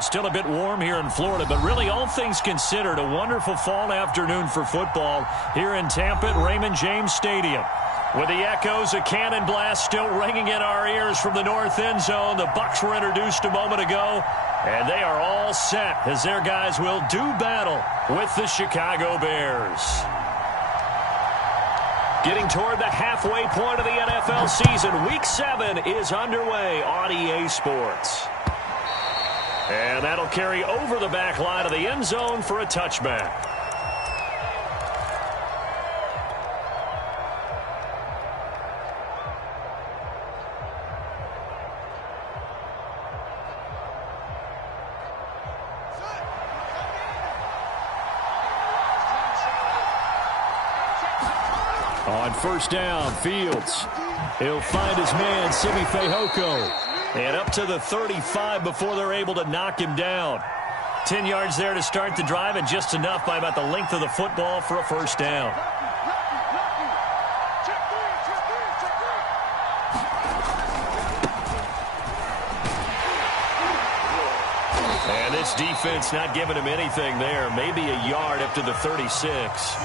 Still a bit warm here in Florida, but really all things considered, a wonderful fall afternoon for football here in Tampa at Raymond James Stadium. With the echoes of cannon blast still ringing in our ears from the north end zone, the Bucs were introduced a moment ago, and they are all set as their guys will do battle with the Chicago Bears. Getting toward the halfway point of the NFL season, Week 7 is underway on EA Sports. And that'll carry over the back line of the end zone for a touchback. On first down, Fields. He'll find his man, Simi Fehoko. And up to the 35 before they're able to knock him down. 10 yards there to start the drive, and just enough by about the length of the football for a first down. And this defense not giving him anything there. Maybe a yard up to the 36.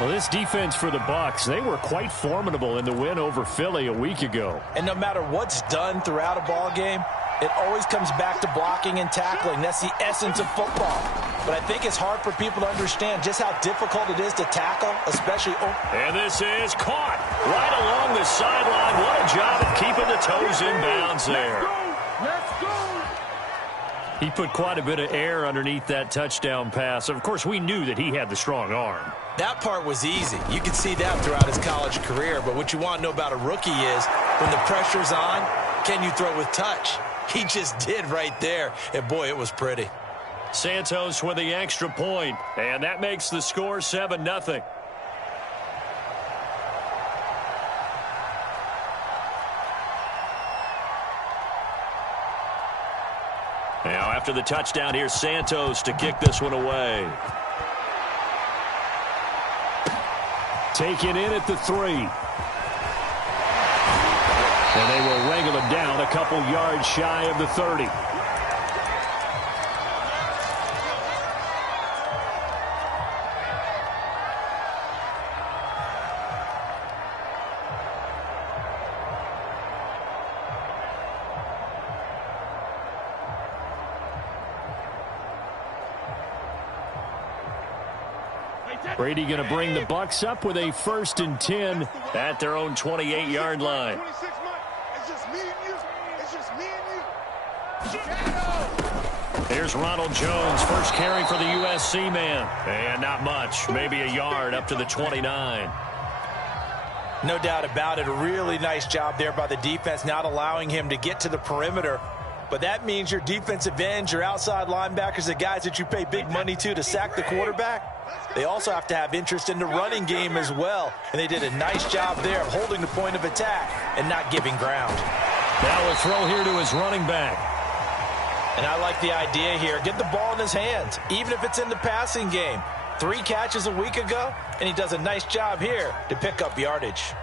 Well, this defense for the Bucs, they were quite formidable in the win over Philly a week ago. And no matter what's done throughout a ball game, it always comes back to blocking and tackling. That's the essence of football. But I think it's hard for people to understand just how difficult it is to tackle, especially... And this is caught right along the sideline. What a job of keeping the toes in bounds there. Let's go! He put quite a bit of air underneath that touchdown pass. Of course, we knew that he had the strong arm. That part was easy. You could see that throughout his college career. But what you want to know about a rookie is when the pressure's on, can you throw with touch? He just did right there. And, boy, it was pretty. Santos with the extra point, and that makes the score 7-0. Now, after the touchdown, here's Santos to kick this one away. Taken in at the 3. And they will wrangle him down a couple yards shy of the 30. Brady going to bring the Bucs up with a 1st and 10 at their own 28-yard line. Here's Ronald Jones, first carry for the USC man. And not much, maybe a yard up to the 29. No doubt about it. A really nice job there by the defense, not allowing him to get to the perimeter. But that means your defensive ends, your outside linebackers, the guys that you pay big money to sack the quarterback, they also have to have interest in the running game as well. And they did a nice job there of holding the point of attack and not giving ground. Now a throw here to his running back. And I like the idea here. Get the ball in his hands, even if it's in the passing game. 3 catches a week ago, and he does a nice job here to pick up yardage.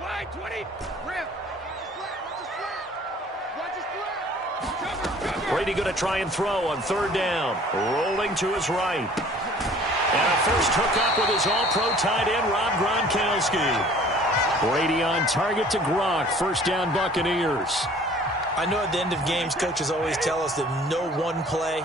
Wide 20. Rip. Brady going to try and throw on 3rd down. Rolling to his right. And a first hookup with his all-pro tight end, Rob Gronkowski. Brady on target to Gronk. 1st down, Buccaneers. I know at the end of games, coaches always tell us that no one play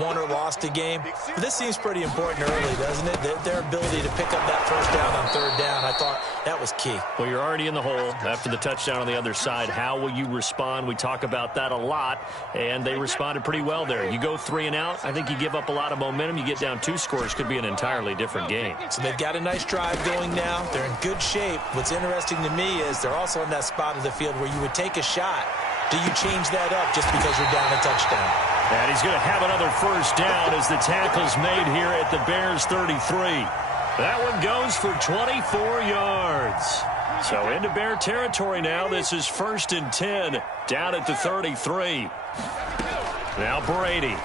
won or lost a game. But this seems pretty important early, doesn't it? Their ability to pick up that 1st down on 3rd down, I thought that was key. Well, you're already in the hole after the touchdown on the other side. How will you respond? We talk about that a lot, and they responded pretty well there. You go 3 and out, I think you give up a lot of momentum. You get down 2 scores, could be an entirely different game. So they've got a nice drive going now. They're in good shape. What's interesting to me is they're also in that spot of the field where you would take a shot. Do you change that up just because you're down a touchdown? And he's going to have another 1st down as the tackle's made here at the Bears 33. That one goes for 24 yards. So into Bear territory now. This is 1st and 10 down at the 33. Now Brady.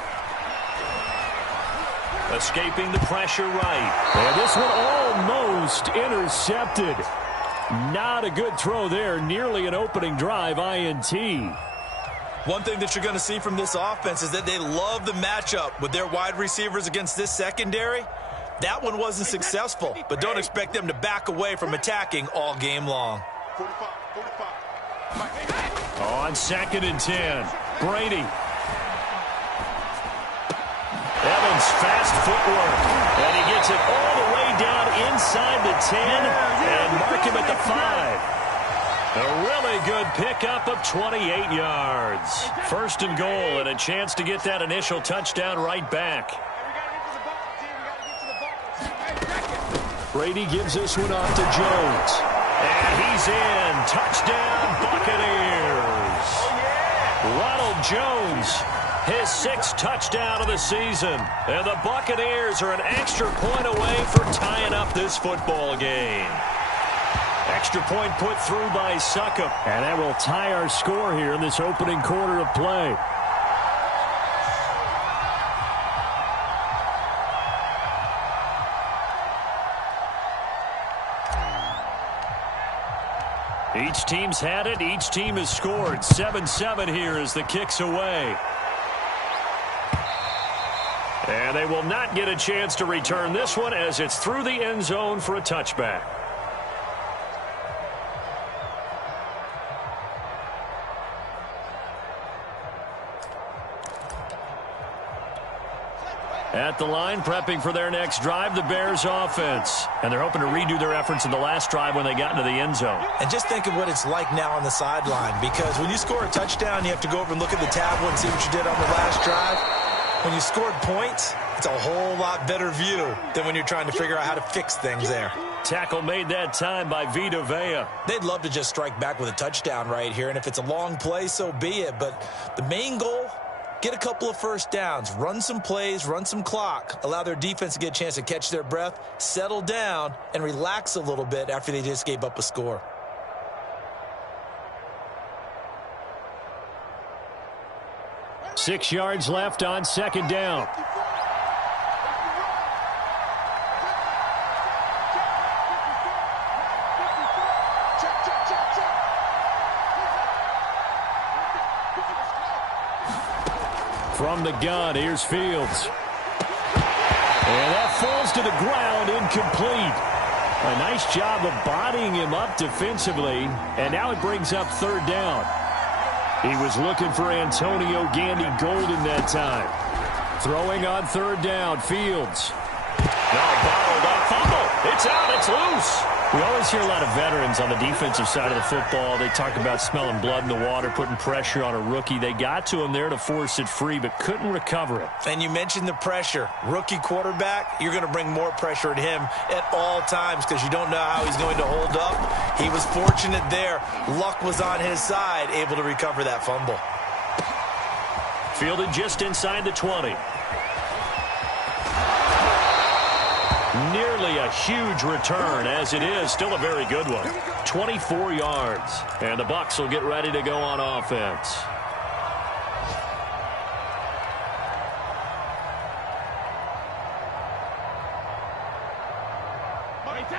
Escaping the pressure right. And this one almost intercepted. Not a good throw there. Nearly an opening drive INT. One thing that you're going to see from this offense is that they love the matchup with their wide receivers against this secondary. That one wasn't successful, but don't expect them to back away from attacking all game long. On 2nd and 10, Brady. Evans, fast footwork, and he gets it all the way down inside the 10 and mark him at the 5. A really good pickup of 28 yards. 1st and goal and a chance to get that initial touchdown right back. Brady gives this one off to Jones. And he's in. Touchdown, Buccaneers. Ronald Jones, his 6th touchdown of the season. And the Buccaneers are an extra point away from tying up this football game. Extra point put through by Succop. And that will tie our score here in this opening quarter of play. Each team's had it. Each team has scored. 7-7 here as the kick's away. And they will not get a chance to return this one as it's through the end zone for a touchback. At the line, prepping for their next drive, the Bears offense. And they're hoping to redo their efforts in the last drive when they got into the end zone. And just think of what it's like now on the sideline, because when you score a touchdown, you have to go over and look at the tablet and see what you did on the last drive. When you scored points, it's a whole lot better view than when you're trying to figure out how to fix things there. Tackle made that time by Vita Vea. They'd love to just strike back with a touchdown right here, and if it's a long play, so be it. But the main goal, get a couple of first downs, run some plays, run some clock, allow their defense to get a chance to catch their breath, settle down, and relax a little bit after they just gave up a score. Six yards left on 2nd down. From the gun, here's Fields. And that falls to the ground, incomplete. A nice job of bodying him up defensively, and now it brings up 3rd down. He was looking for Antonio Gandy Golden that time. Throwing on 3rd down, Fields. Now bottled up, fumble. It's out, it's loose. We always hear a lot of veterans on the defensive side of the football. They talk about smelling blood in the water, putting pressure on a rookie. They got to him there to force it free, but couldn't recover it. And you mentioned the pressure. Rookie quarterback, you're going to bring more pressure at him at all times because you don't know how he's going to hold up. He was fortunate there. Luck was on his side, able to recover that fumble. Fielded just inside the 20. Nearly a huge return, as it is still a very good one. 24 yards. And the Bucs will get ready to go on offense.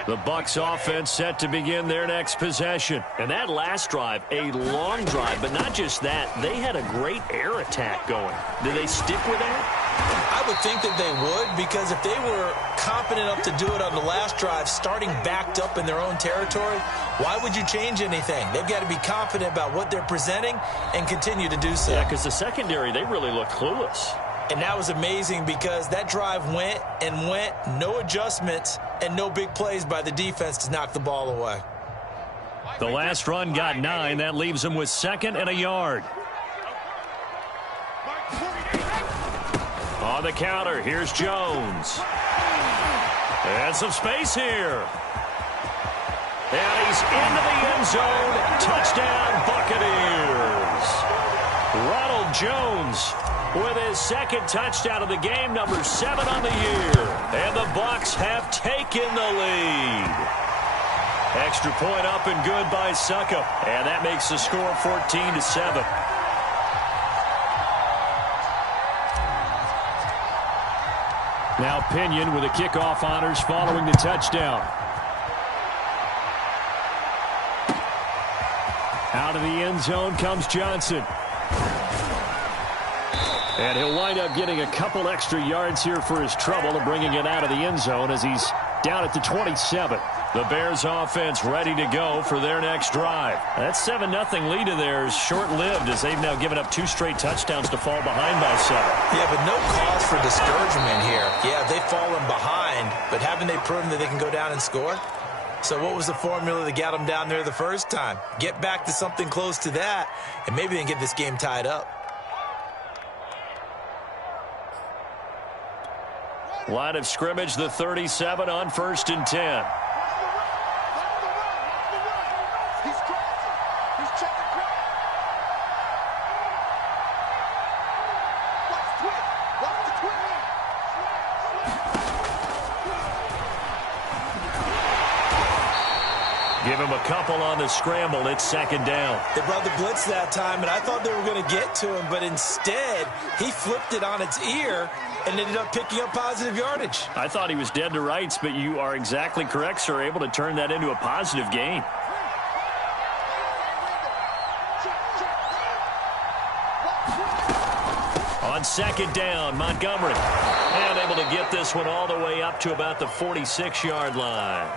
The Bucs offense set to begin their next possession. And that last drive, a long drive, but not just that. They had a great air attack going. Did they stick with that? I would think that they would, because if they were confident enough to do it on the last drive, starting backed up in their own territory, why would you change anything? They've got to be confident about what they're presenting and continue to do so. Yeah, because the secondary, they really look clueless. And that was amazing because that drive went and went, no adjustments and no big plays by the defense to knock the ball away. The last run got 9. That leaves them with 2nd and a yard. On the counter, here's Jones. And some space here. And he's into the end zone. Touchdown, Buccaneers. Ronald Jones with his 2nd touchdown of the game, number 7 on the year. And the Bucs have taken the lead. Extra point up and good by Succop. And that makes the score 14-7. Now Pinion with the kickoff honors following the touchdown. Out of the end zone comes Johnson. And he'll wind up getting a couple extra yards here for his trouble and bringing it out of the end zone as he's down at the 27. The Bears offense ready to go for their next drive. That 7-0 lead of theirs short-lived as they've now given up 2 straight touchdowns to fall behind by 7. Yeah, but no cause for discouragement here. Yeah, they've fallen behind, but haven't they proven that they can go down and score? So what was the formula that got them down there the first time? Get back to something close to that, and maybe they can get this game tied up. Line of scrimmage, the 37 on 1st and 10. Give him a couple on the scramble. It's 2nd down. They brought the blitz that time, and I thought they were going to get to him, but instead he flipped it on its ear and ended up picking up positive yardage. I thought he was dead to rights, but you are exactly correct, sir. Able to turn that into a positive gain. On 2nd down, Montgomery. And able to get this one all the way up to about the 46-yard line.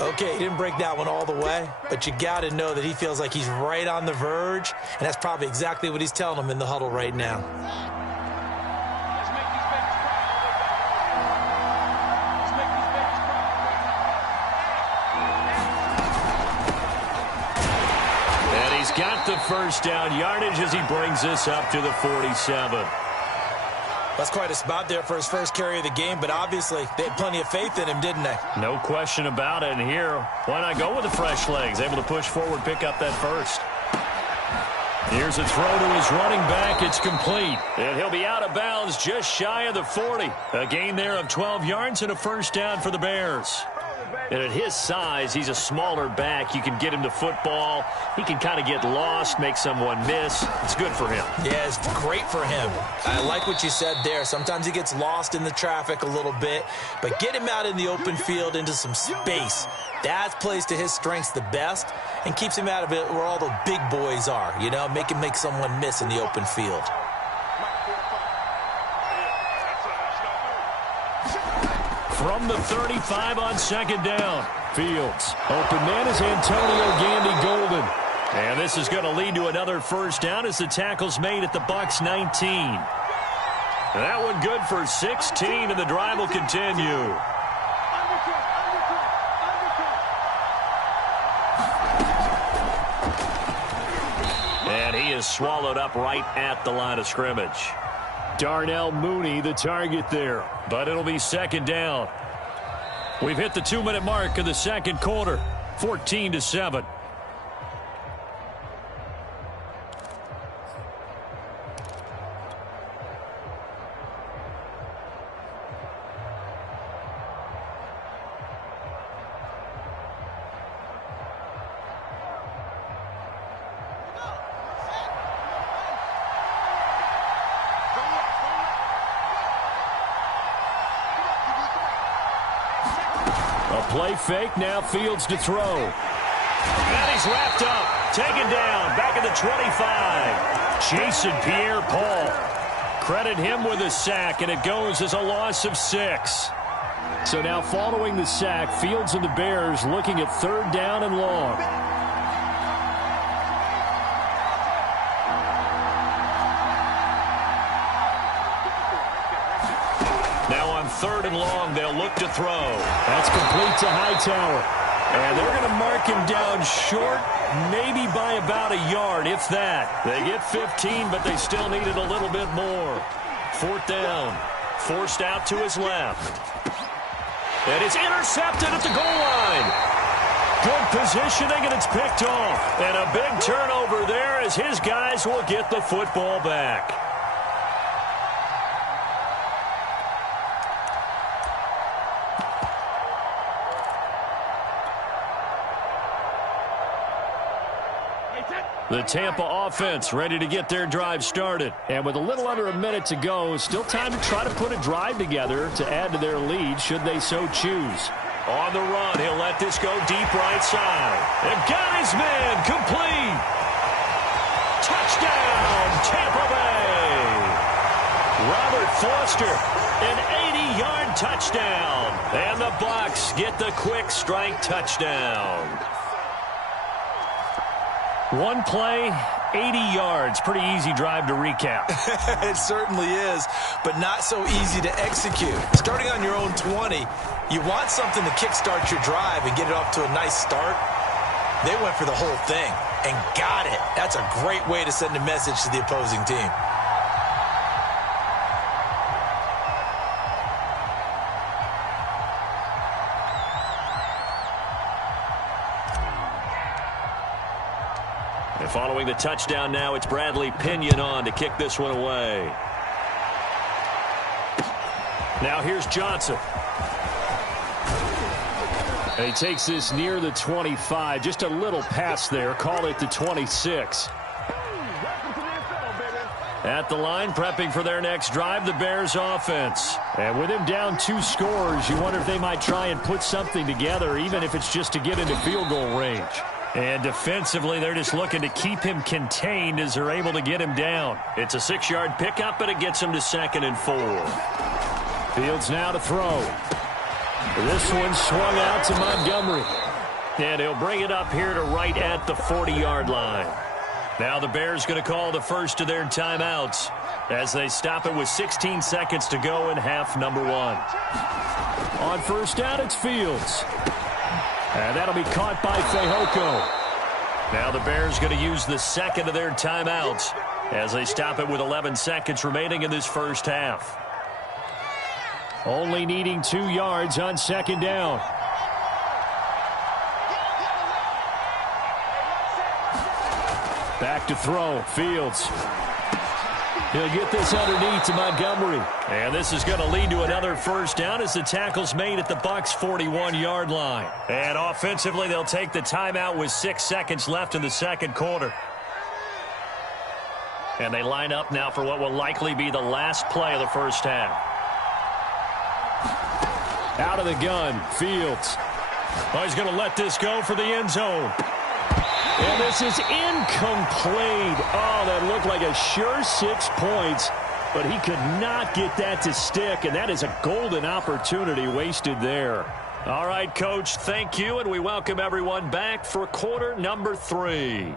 Okay, he didn't break that one all the way, but you got to know that he feels like he's right on the verge, and that's probably exactly what he's telling them in the huddle right now. And he's got the 1st down yardage as he brings this up to the 47. That's quite a spot there for his first carry of the game, but obviously they had plenty of faith in him, didn't they? No question about it. And here, why not go with the fresh legs? Able to push forward, pick up that 1st. Here's a throw to his running back. It's complete. And he'll be out of bounds just shy of the 40. A gain there of 12 yards and a 1st down for the Bears. And at his size, he's a smaller back. You can get him to football. He can kind of get lost, make someone miss. It's good for him. Yeah, it's great for him. I like what you said there. Sometimes he gets lost in the traffic a little bit, but get him out in the open field into some space. That plays to his strengths the best and keeps him out of it where all the big boys are, you know, make him make someone miss in the open field. From the 35 on 2nd down. Fields. Open man is Antonio Gandy Golden. And this is going to lead to another 1st down as the tackle's made at the Bucs 19. That one good for 16, and the drive will continue. And he is swallowed up right at the line of scrimmage. Darnell Mooney, the target there. But it'll be 2nd down. We've hit the 2-minute mark of the 2nd quarter. 14-7. Play fake, now Fields to throw. And he's wrapped up, taken down, back at the 25. Jason Pierre-Paul. Credit him with a sack, and it goes as a loss of 6. So now following the sack, Fields and the Bears looking at 3rd down and long. Now on 3rd and long, they'll look to throw. That's complete to Hightower. And they're going to mark him down short, maybe by about a yard, if that. They get 15, but they still needed a little bit more. 4th down. Forced out to his left. And it's intercepted at the goal line. Good positioning, and it's picked off. And a big turnover there as his guys will get the football back. The Tampa offense ready to get their drive started. And with a little under a minute to go, still time to try to put a drive together to add to their lead should they so choose. On the run, he'll let this go deep right side. And got his man complete. Touchdown, Tampa Bay. Robert Foster, an 80-yard touchdown. And the Bucs get the quick strike touchdown. One play, 80 yards. Pretty easy drive to recap. It certainly is, but not so easy to execute. Starting on your own 20, you want something to kickstart your drive and get it off to a nice start. They went for the whole thing and got it. That's a great way to send a message to the opposing team. And following the touchdown now, it's Bradley Pinion on to kick this one away. Now here's Johnson. And he takes this near the 25. Just a little pass there. Call it the 26. At the line, prepping for their next drive, the Bears offense. And with him down 2 scores, you wonder if they might try and put something together, even if it's just to get into field goal range. And defensively, they're just looking to keep him contained as they're able to get him down. It's a 6-yard pickup, but it gets him to 2nd and 4. Fields now to throw. This one swung out to Montgomery. And he'll bring it up here to right at the 40-yard line. Now the Bears going to call the first of their timeouts as they stop it with 16 seconds to go in half number 1. On first down, it's Fields. And that'll be caught by Fehoko. Now the Bears going to use the second of their timeouts as they stop it with 11 seconds remaining in this first half. Only needing 2 yards on second down. Back to throw. Fields. He'll get this underneath to Montgomery. And this is going to lead to another first down as the tackle's made at the Bucs' 41-yard line. And offensively, they'll take the timeout with 6 seconds left in the second quarter. And they line up now for what will likely be the last play of the first half. Out of the gun, Fields. Oh, he's going to let this go for the end zone. And this is incomplete. Oh, that looked like a sure 6 points, but he could not get that to stick, and that is a golden opportunity wasted there. All right, Coach, thank you, and we welcome everyone back for quarter number 3.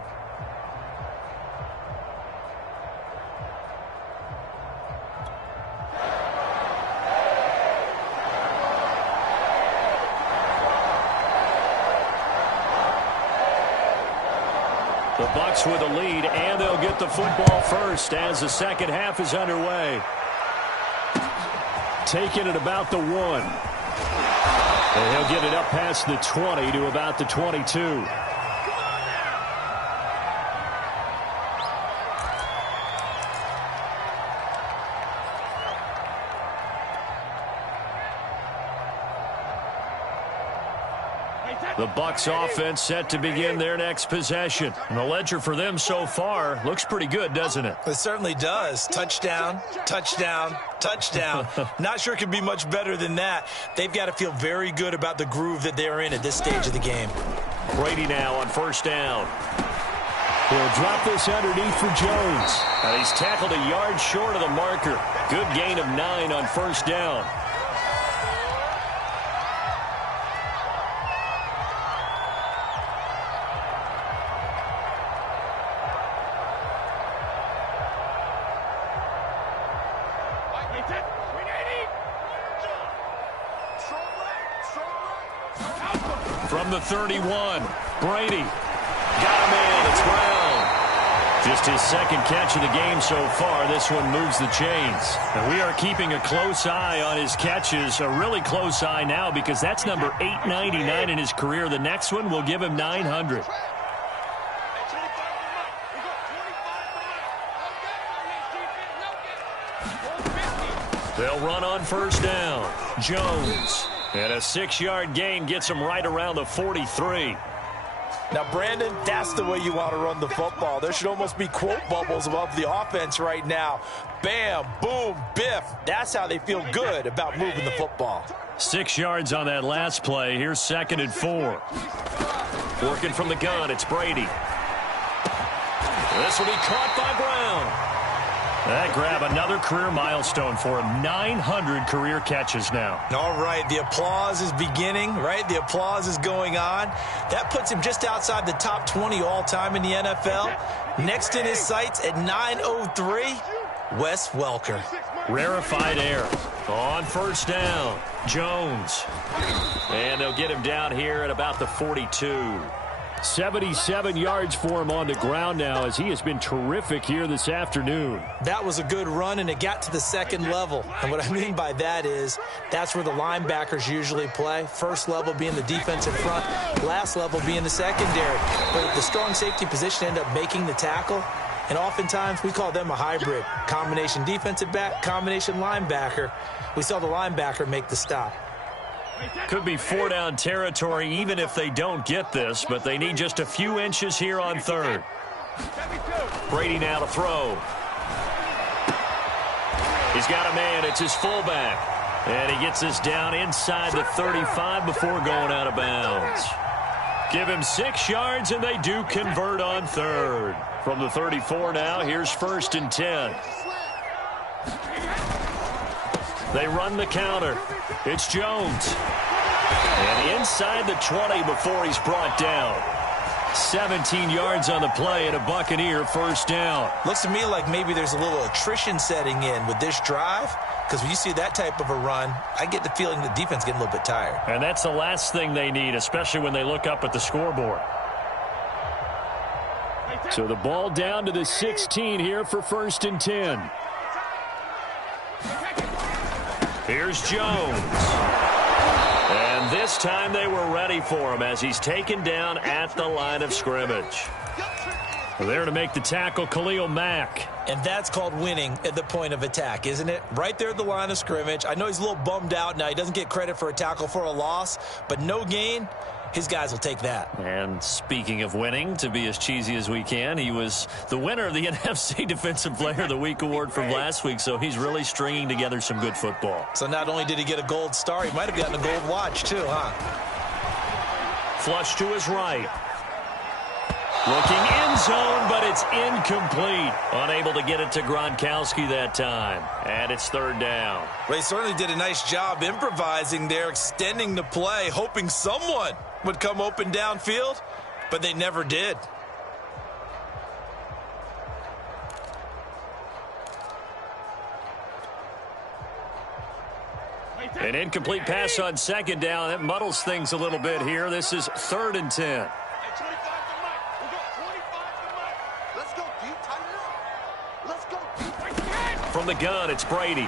The Bucs with a lead, and they'll get the football first as the second half is underway. Taking it about the 1. And he'll get it up past the 20 to about the 22. The Bucs offense set to begin their next possession. And the ledger for them so far looks pretty good, doesn't it? It certainly does. Touchdown, touchdown, touchdown. Not sure it could be much better than that. They've got to feel very good about the groove that they're in at this stage of the game. Brady now on first down. He'll drop this underneath for Jones. And he's tackled a yard short of the marker. Good gain of 9 on first down. From the 31, Brady. Got him in. It's Brown. Just his second catch of the game so far. This one moves the chains. And we are keeping a close eye on his catches. A really close eye now because that's number 899 in his career. The next one will give him 900. They'll run on first down. Jones. And a 6-yard gain gets him right around the 43. Now, Brandon, that's the way you want to run the football. There should almost be quote bubbles above the offense right now. Bam, boom, biff. That's how they feel good about moving the football. 6 yards on that last play. Here's 2nd and 4. Working from the gun, it's Brady. This will be caught by Brown. That grab another career milestone for him. 900 career catches now. All right, the applause is beginning, right? The applause is going on. That puts him just outside the top 20 all-time in the NFL. Next in his sights at 903, Wes Welker. Rarefied air. On 1st down, Jones. And they'll get him down here at about the 42. 77 yards for him on the ground now, as he has been terrific here this afternoon. That was a good run, and it got to the 2nd level. And what I mean by that is that's where the linebackers usually play. First level being the defensive front, last level being the secondary. But the strong safety position ended up making the tackle. And oftentimes we call them a hybrid. Combination defensive back, combination linebacker. We saw the linebacker make the stop. Could be 4-down territory even if they don't get this, but they need just a few inches here on 3rd. Brady now to throw. He's got a man. It's his fullback. And he gets this down inside the 35 before going out of bounds. Give him 6 yards, and they do convert on 3rd. From the 34 now, here's 1st and 10. They run the counter. It's Jones. And inside the 20 before he's brought down. 17 yards on the play and a Buccaneer 1st down. Looks to me like maybe there's a little attrition setting in with this drive, because when you see that type of a run, I get the feeling the defense getting a little bit tired. And that's the last thing they need, especially when they look up at the scoreboard. So the ball down to the 16 here for 1st and 10. Here's Jones. And this time they were ready for him as he's taken down at the line of scrimmage. There to make the tackle, Khalil Mack. And that's called winning at the point of attack, isn't it? Right there at the line of scrimmage. I know he's a little bummed out now. He doesn't get credit for a tackle for a loss, but no gain. His guys will take that. And speaking of winning, to be as cheesy as we can, he was the winner of the NFC Defensive Player of the Week award from last week, so he's really stringing together some good football. So not only did he get a gold star, he might have gotten a gold watch too, huh? Flush to his right. Looking end zone, but it's incomplete. Unable to get it to Gronkowski that time. And it's 3rd down. Ray certainly did a nice job improvising there, extending the play, hoping someone would come open downfield, but they never did. An incomplete pass on 2nd down. That muddles things a little bit here. This is 3rd and 10. From the gun, it's Brady. And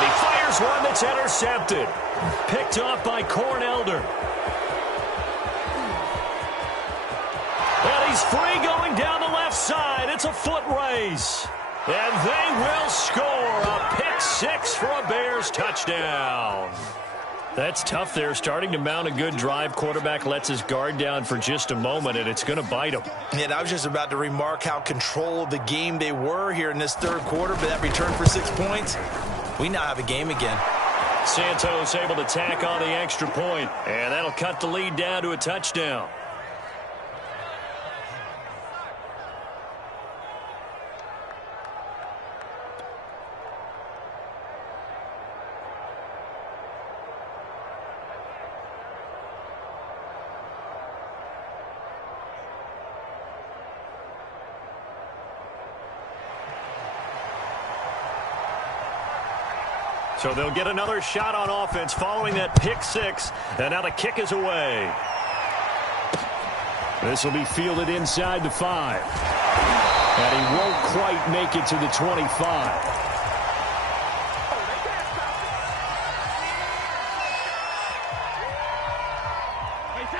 he fires one that's intercepted. Picked off by Cornelder. And he's free going down the left side. It's a foot race. And they will score a pick 6 for a Bears touchdown. That's tough there, starting to mount a good drive. Quarterback lets his guard down for just a moment, and it's going to bite him. Yeah, I was just about to remark how control of the game they were here in this 3rd quarter, but that return for 6 points, we now have a game again. Santos able to tack on the extra point, and that'll cut the lead down to a touchdown. So they'll get another shot on offense following that pick 6. And now the kick is away. This will be fielded inside the 5. And he won't quite make it to the 25.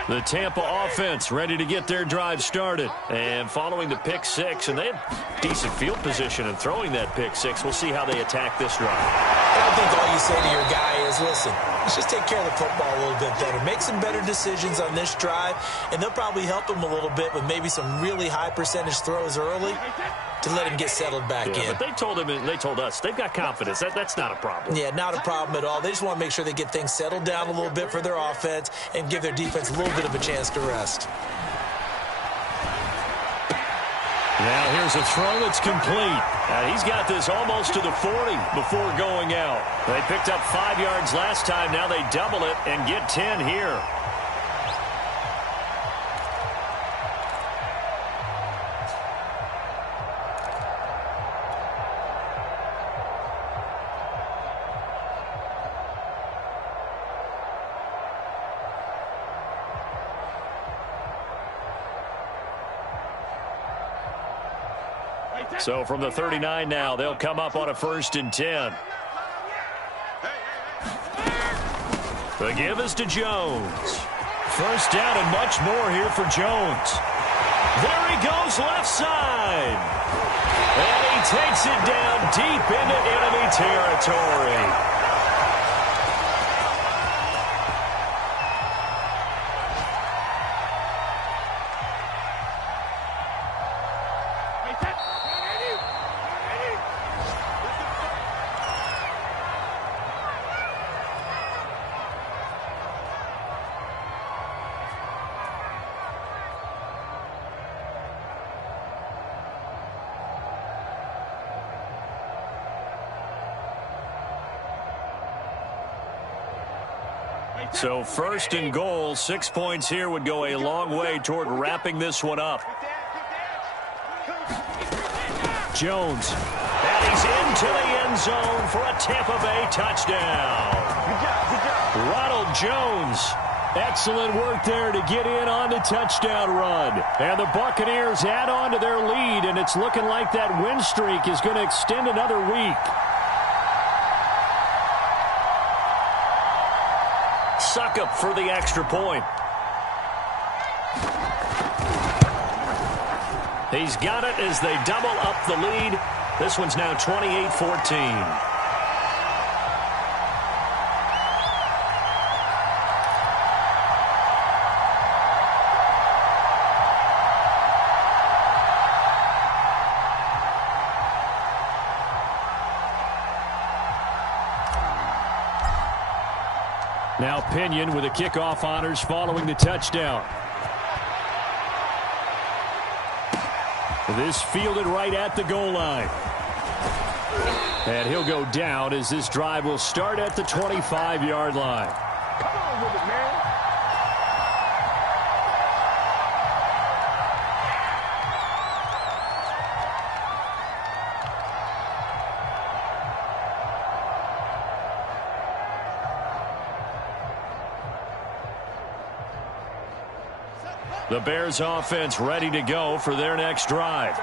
The Tampa offense ready to get their drive started. And following the pick six, and they had decent field position in throwing that pick six. We'll see how they attack this drive. I think all you say to your guy is, listen, let's just take care of the football a little bit better. Make some better decisions on this drive, and they'll probably help him a little bit with maybe some really high percentage throws early to let him get settled back in. But they told him, and they told us, they've got confidence. That's not a problem. Yeah, not a problem at all. They just want to make sure they get things settled down a little bit for their offense and give their defense a little bit of a chance to rest. Now here's a throw that's complete. And he's got this almost to the 40 before going out. They picked up 5 yards last time. Now they double it and get 10 here. So from the 39 now, they'll come up on a 1st and 10. The give is to Jones. First down and much more here for Jones. There he goes left side. And he takes it down deep into enemy territory. So 1st and goal, 6 points here would go a long way toward wrapping this one up. Jones, and he's into the end zone for a Tampa Bay touchdown. Ronald Jones, excellent work there to get in on the touchdown run. And the Buccaneers add on to their lead, and it's looking like that win streak is going to extend another week. Suckup for the extra point. He's got it as they double up the lead. This one's now 28-14. Now Pinion with the kickoff honors following the touchdown. This fielded right at the goal line. And he'll go down as this drive will start at the 25-yard line. Come on with it, man. The Bears offense ready to go for their next drive.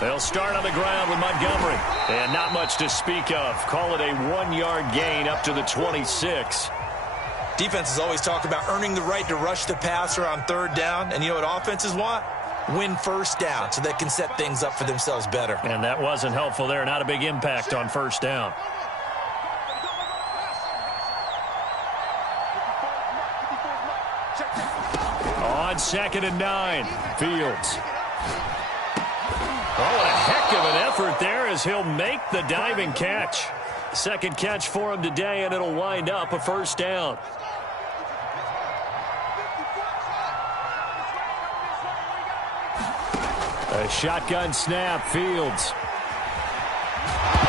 They'll start on the ground with Montgomery. And not much to speak of. Call it a 1-yard gain up to the 26. Defenses always talk about earning the right to rush the passer on 3rd down. And you know what offenses want? Win 1st down so they can set things up for themselves better. And that wasn't helpful there. Not a big impact on 1st down. On 2nd and 9, Fields. Oh, what a heck of an effort there as he'll make the diving catch. Second catch for him today, and it'll wind up a 1st down. A shotgun snap, Fields.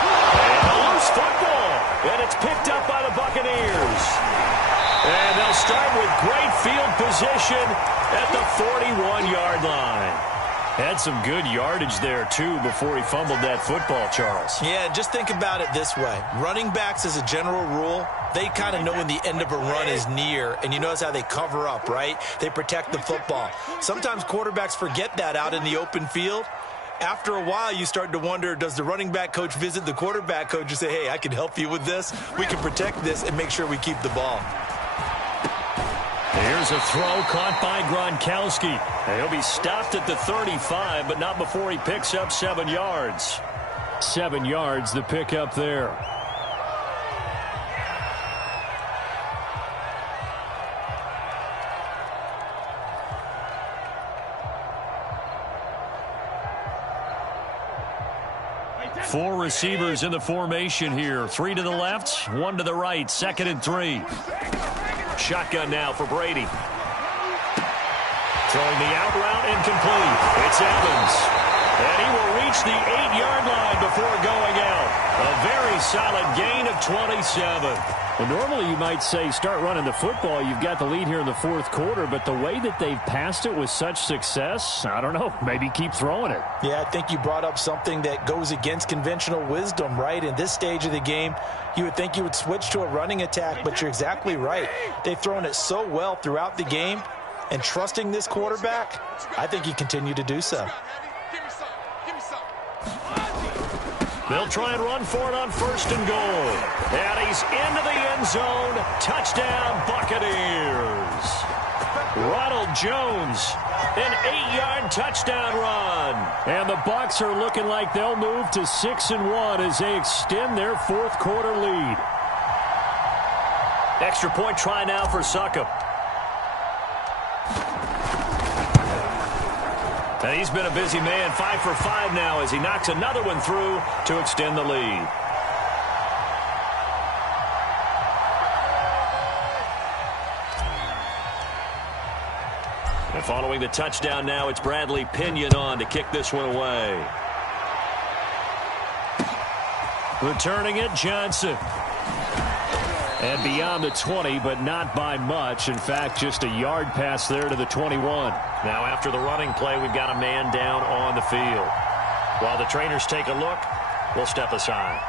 And a loose football, and it's picked up by the Buccaneers. And they'll start with great field position at the 41-yard line. Had some good yardage there, too, before he fumbled that football, Charles. Yeah, just think about it this way. Running backs, as a general rule, they kind of know when the end of a run is near, and you notice how they cover up, right? They protect the football. Sometimes quarterbacks forget that out in the open field, After a while, you start to wonder, does the running back coach visit the quarterback coach and say, hey, I can help you with this. We can protect this and make sure we keep the ball. Here's a throw caught by Gronkowski. He'll be stopped at the 35, but not before he picks up 7 yards. 7 yards, the pickup there. Four receivers in the formation here. 3 to the left, 1 to the right. 2nd and 3. Shotgun now for Brady. Throwing the out route, incomplete. It's Evans. And he will reach the 8-yard line before going out. A very solid gain of 27. Well, normally you might say start running the football. You've got the lead here in the 4th quarter, but the way that they've passed it with such success, I don't know, maybe keep throwing it. Yeah, I think you brought up something that goes against conventional wisdom, right? In this stage of the game, you would think you would switch to a running attack, but you're exactly right. They've thrown it so well throughout the game, and trusting this quarterback, I think you continue to do so. They'll try and run for it on 1st and goal. And he's into the end zone. Touchdown, Buccaneers. Ronald Jones, an 8-yard touchdown run. And the Bucs are looking like they'll move to 6-1 as they extend their 4th quarter lead. Extra point try now for Succop. And he's been a busy man, 5 for 5 now as he knocks another one through to extend the lead. And following the touchdown now, it's Bradley Pinion on to kick this one away. Returning it, Johnson. And beyond the 20, but not by much. In fact, just a yard pass there to the 21. Now after the running play, we've got a man down on the field. While the trainers take a look, we'll step aside.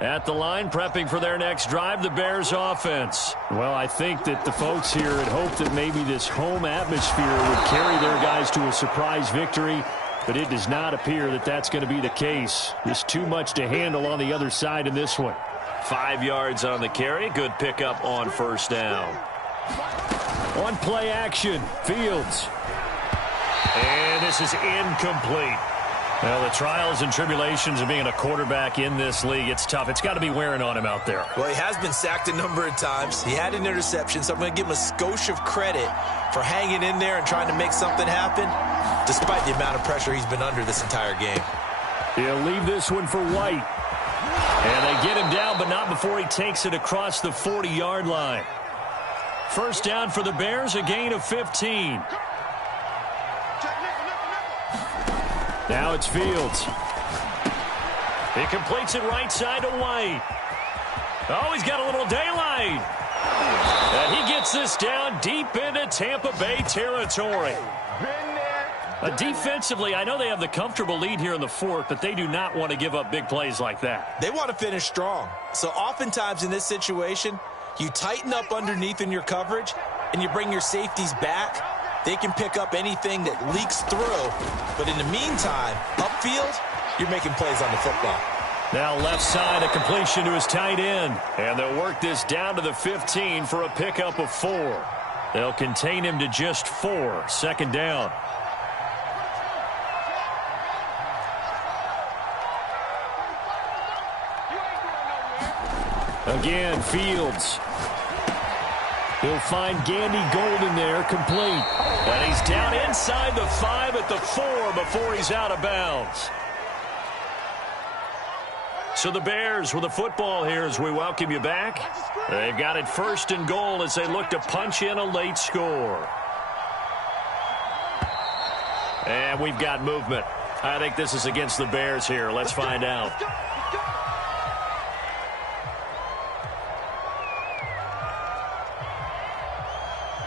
At the line, prepping for their next drive, the Bears offense. Well, I think that the folks here had hoped that maybe this home atmosphere would carry their guys to a surprise victory, but it does not appear that that's going to be the case. There's too much to handle on the other side in this one. 5 yards on the carry. Good pickup on 1st down. On play action, Fields. And this is incomplete. Well, the trials and tribulations of being a quarterback in this league, it's tough. It's got to be wearing on him out there. Well, he has been sacked a number of times. He had an interception, so I'm going to give him a skosh of credit for hanging in there and trying to make something happen, despite the amount of pressure he's been under this entire game. He'll leave this one for White. And they get him down, but not before he takes it across the 40-yard line. 1st down for the Bears, a gain of 15. Now it's Fields. He completes it right side to White. Oh, he's got a little daylight. And he gets this down deep into Tampa Bay territory. Defensively, I know they have the comfortable lead here in the 4th, but they do not want to give up big plays like that. They want to finish strong. So oftentimes in this situation, you tighten up underneath in your coverage, and you bring your safeties back. They can pick up anything that leaks through. But in the meantime, upfield, you're making plays on the football. Now left side, a completion to his tight end. And they'll work this down to the 15 for a pickup of 4. They'll contain him to just 4. 2nd down. Again, Fields. He'll find Gandy Golden there, complete. And he's down inside the 5 at the 4 before he's out of bounds. So the Bears with the football here as we welcome you back. They've got it 1st and goal as they look to punch in a late score. And we've got movement. I think this is against the Bears here. Let's find out.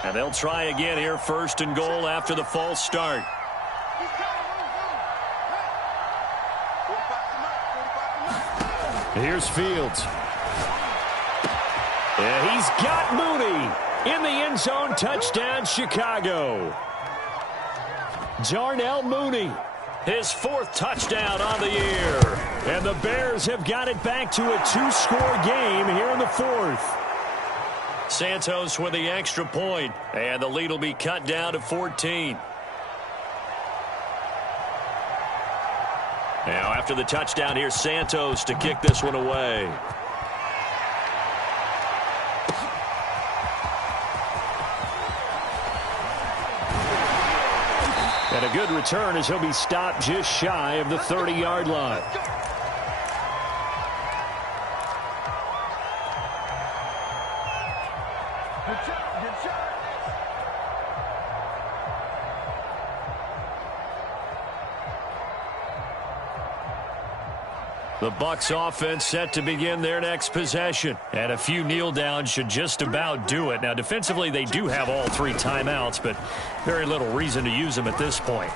And they'll try again here, 1st and goal after the false start. Here's Fields. And he's got Mooney in the end zone. Touchdown, Chicago. Darnell Mooney, his 4th touchdown on the year. And the Bears have got it back to a 2-score game here in the 4th. Santos with the extra point, and the lead will be cut down to 14. Now, after the touchdown, here's Santos to kick this one away. And a good return as he'll be stopped just shy of the 30-yard line. Good shot, good shot. The Bucs offense set to begin their next possession. And a few kneel downs should just about do it. Now, defensively, they do have all 3 timeouts, but very little reason to use them at this point.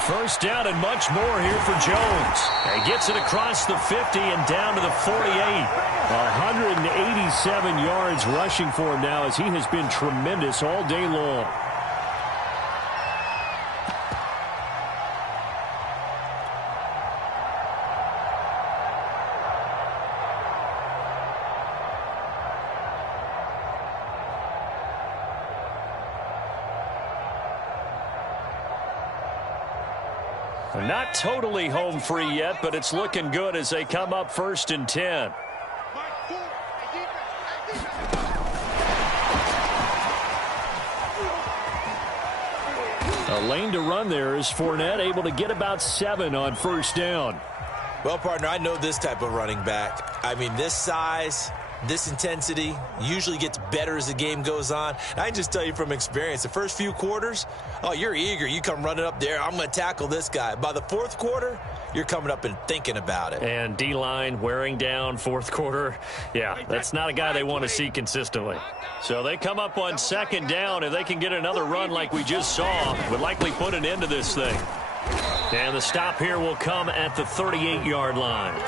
First down and much more here for Jones. He gets it across the 50 and down to the 48. 187 yards rushing for him now as he has been tremendous all day long. Not totally home free yet, but it's looking good as they come up 1st and 10. A lane to run there is Fournette, able to get about 7 on 1st down. Well, partner, I know this type of running back. I mean, this size, this intensity usually gets better as the game goes on. And I can just tell you from experience, the first few quarters, oh, you're eager. You come running up there, I'm going to tackle this guy. By the 4th quarter, you're coming up and thinking about it. And D-line wearing down 4th quarter. Yeah, that's not a guy they want to see consistently. So they come up on 2nd down. If they can get another run like we just saw, would likely put an end to this thing. And the stop here will come at the 38-yard line.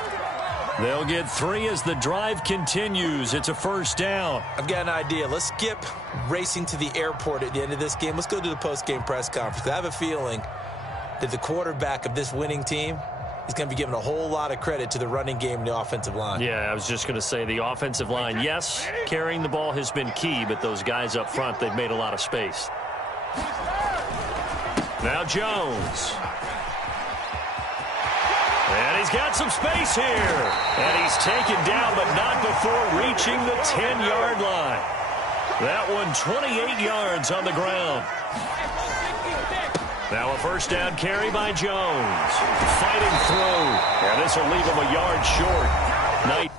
They'll get 3 as the drive continues. It's a 1st down. I've got an idea. Let's skip racing to the airport at the end of this game. Let's go to the post-game press conference. I have a feeling that the quarterback of this winning team is going to be giving a whole lot of credit to the running game and the offensive line. Yeah, I was just going to say the offensive line, yes, carrying the ball has been key, but those guys up front, they've made a lot of space. Now Jones. And he's got some space here. And he's taken down, but not before reaching the 10-yard line. That one 28 yards on the ground. Now a 1st down carry by Jones. Fighting through. And this will leave him a yard short. Nice.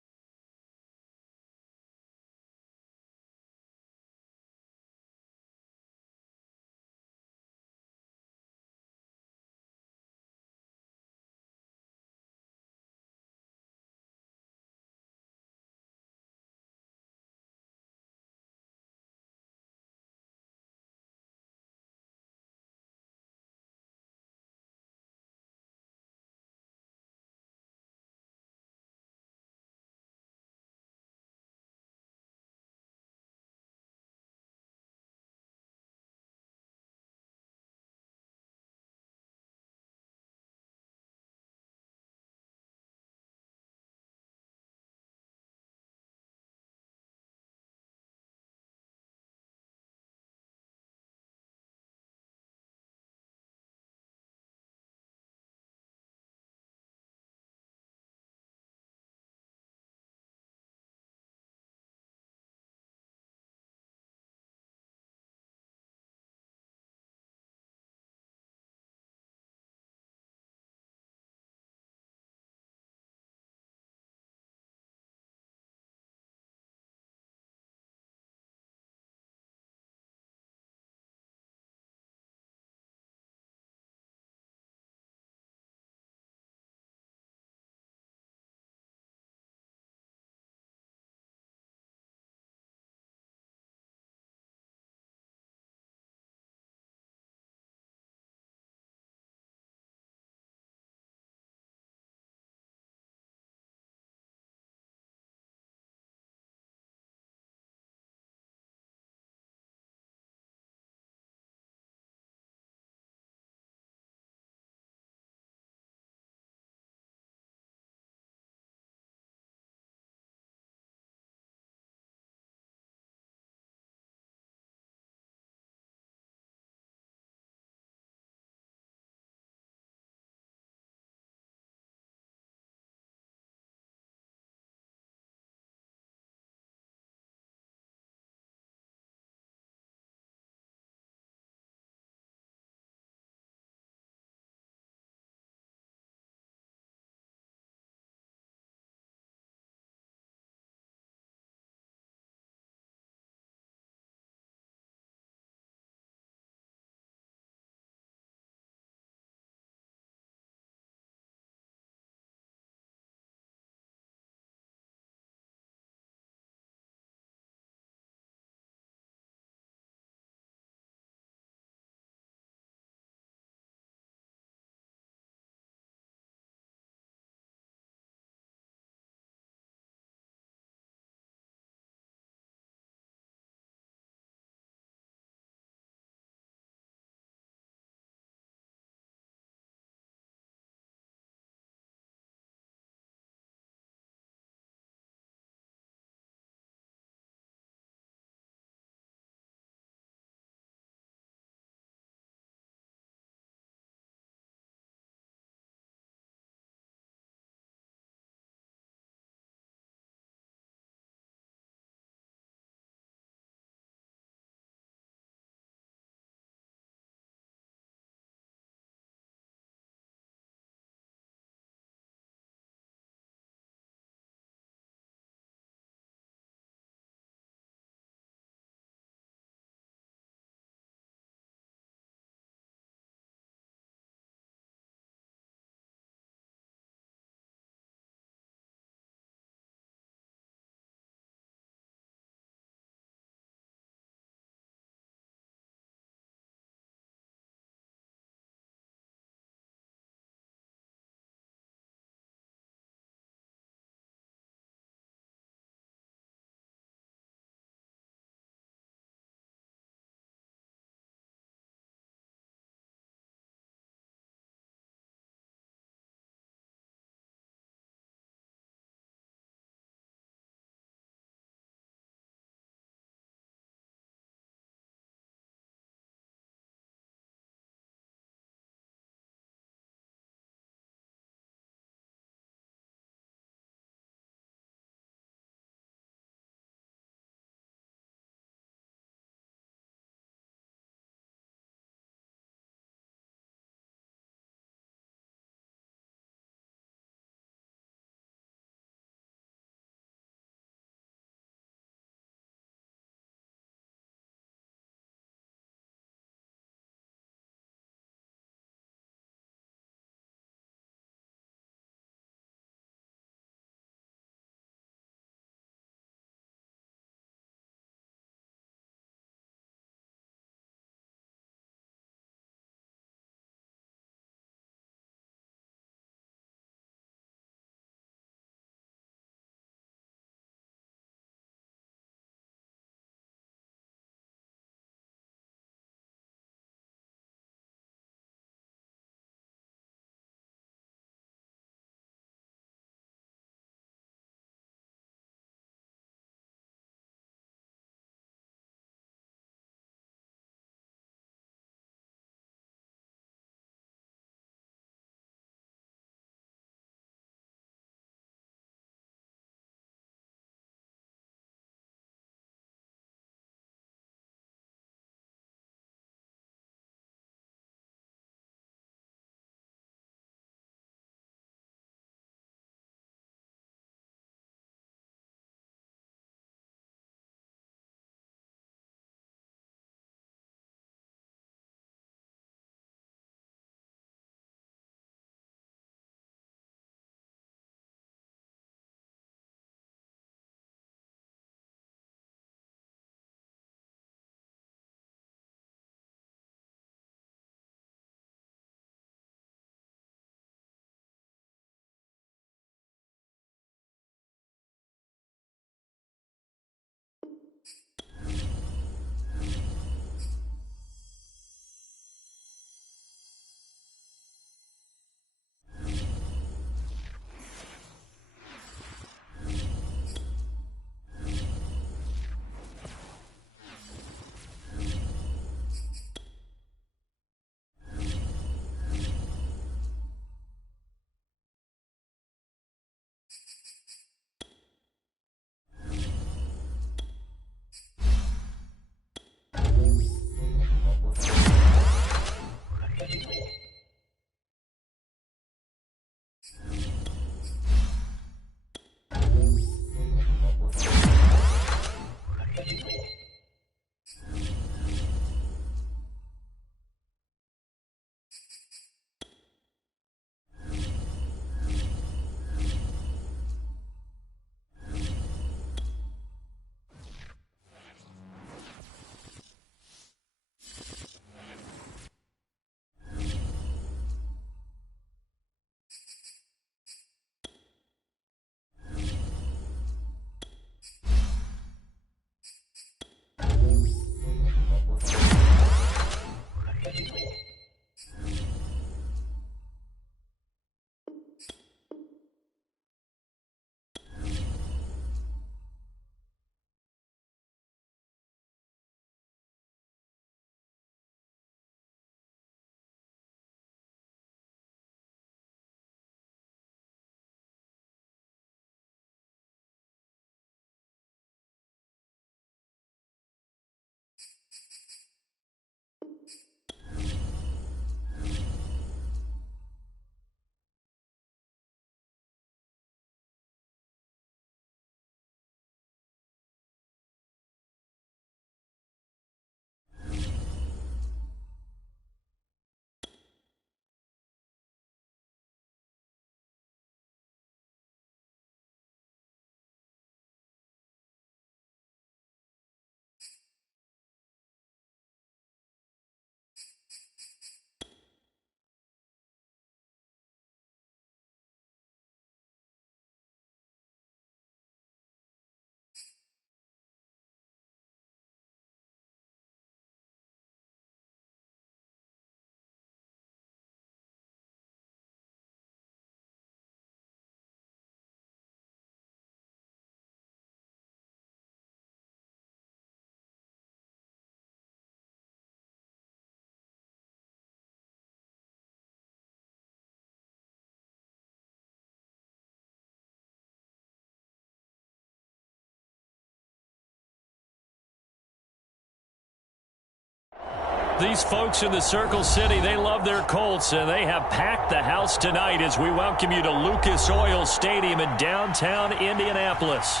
These folks in the Circle City, they love their Colts, and they have packed the house tonight as we welcome you to Lucas Oil Stadium in downtown Indianapolis.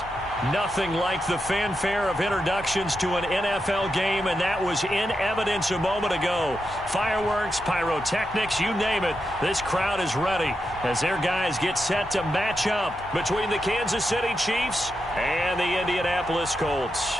Nothing like the fanfare of introductions to an NFL game, and that was in evidence a moment ago. Fireworks, pyrotechnics, you name it, this crowd is ready as their guys get set to match up between the Kansas City Chiefs and the Indianapolis Colts.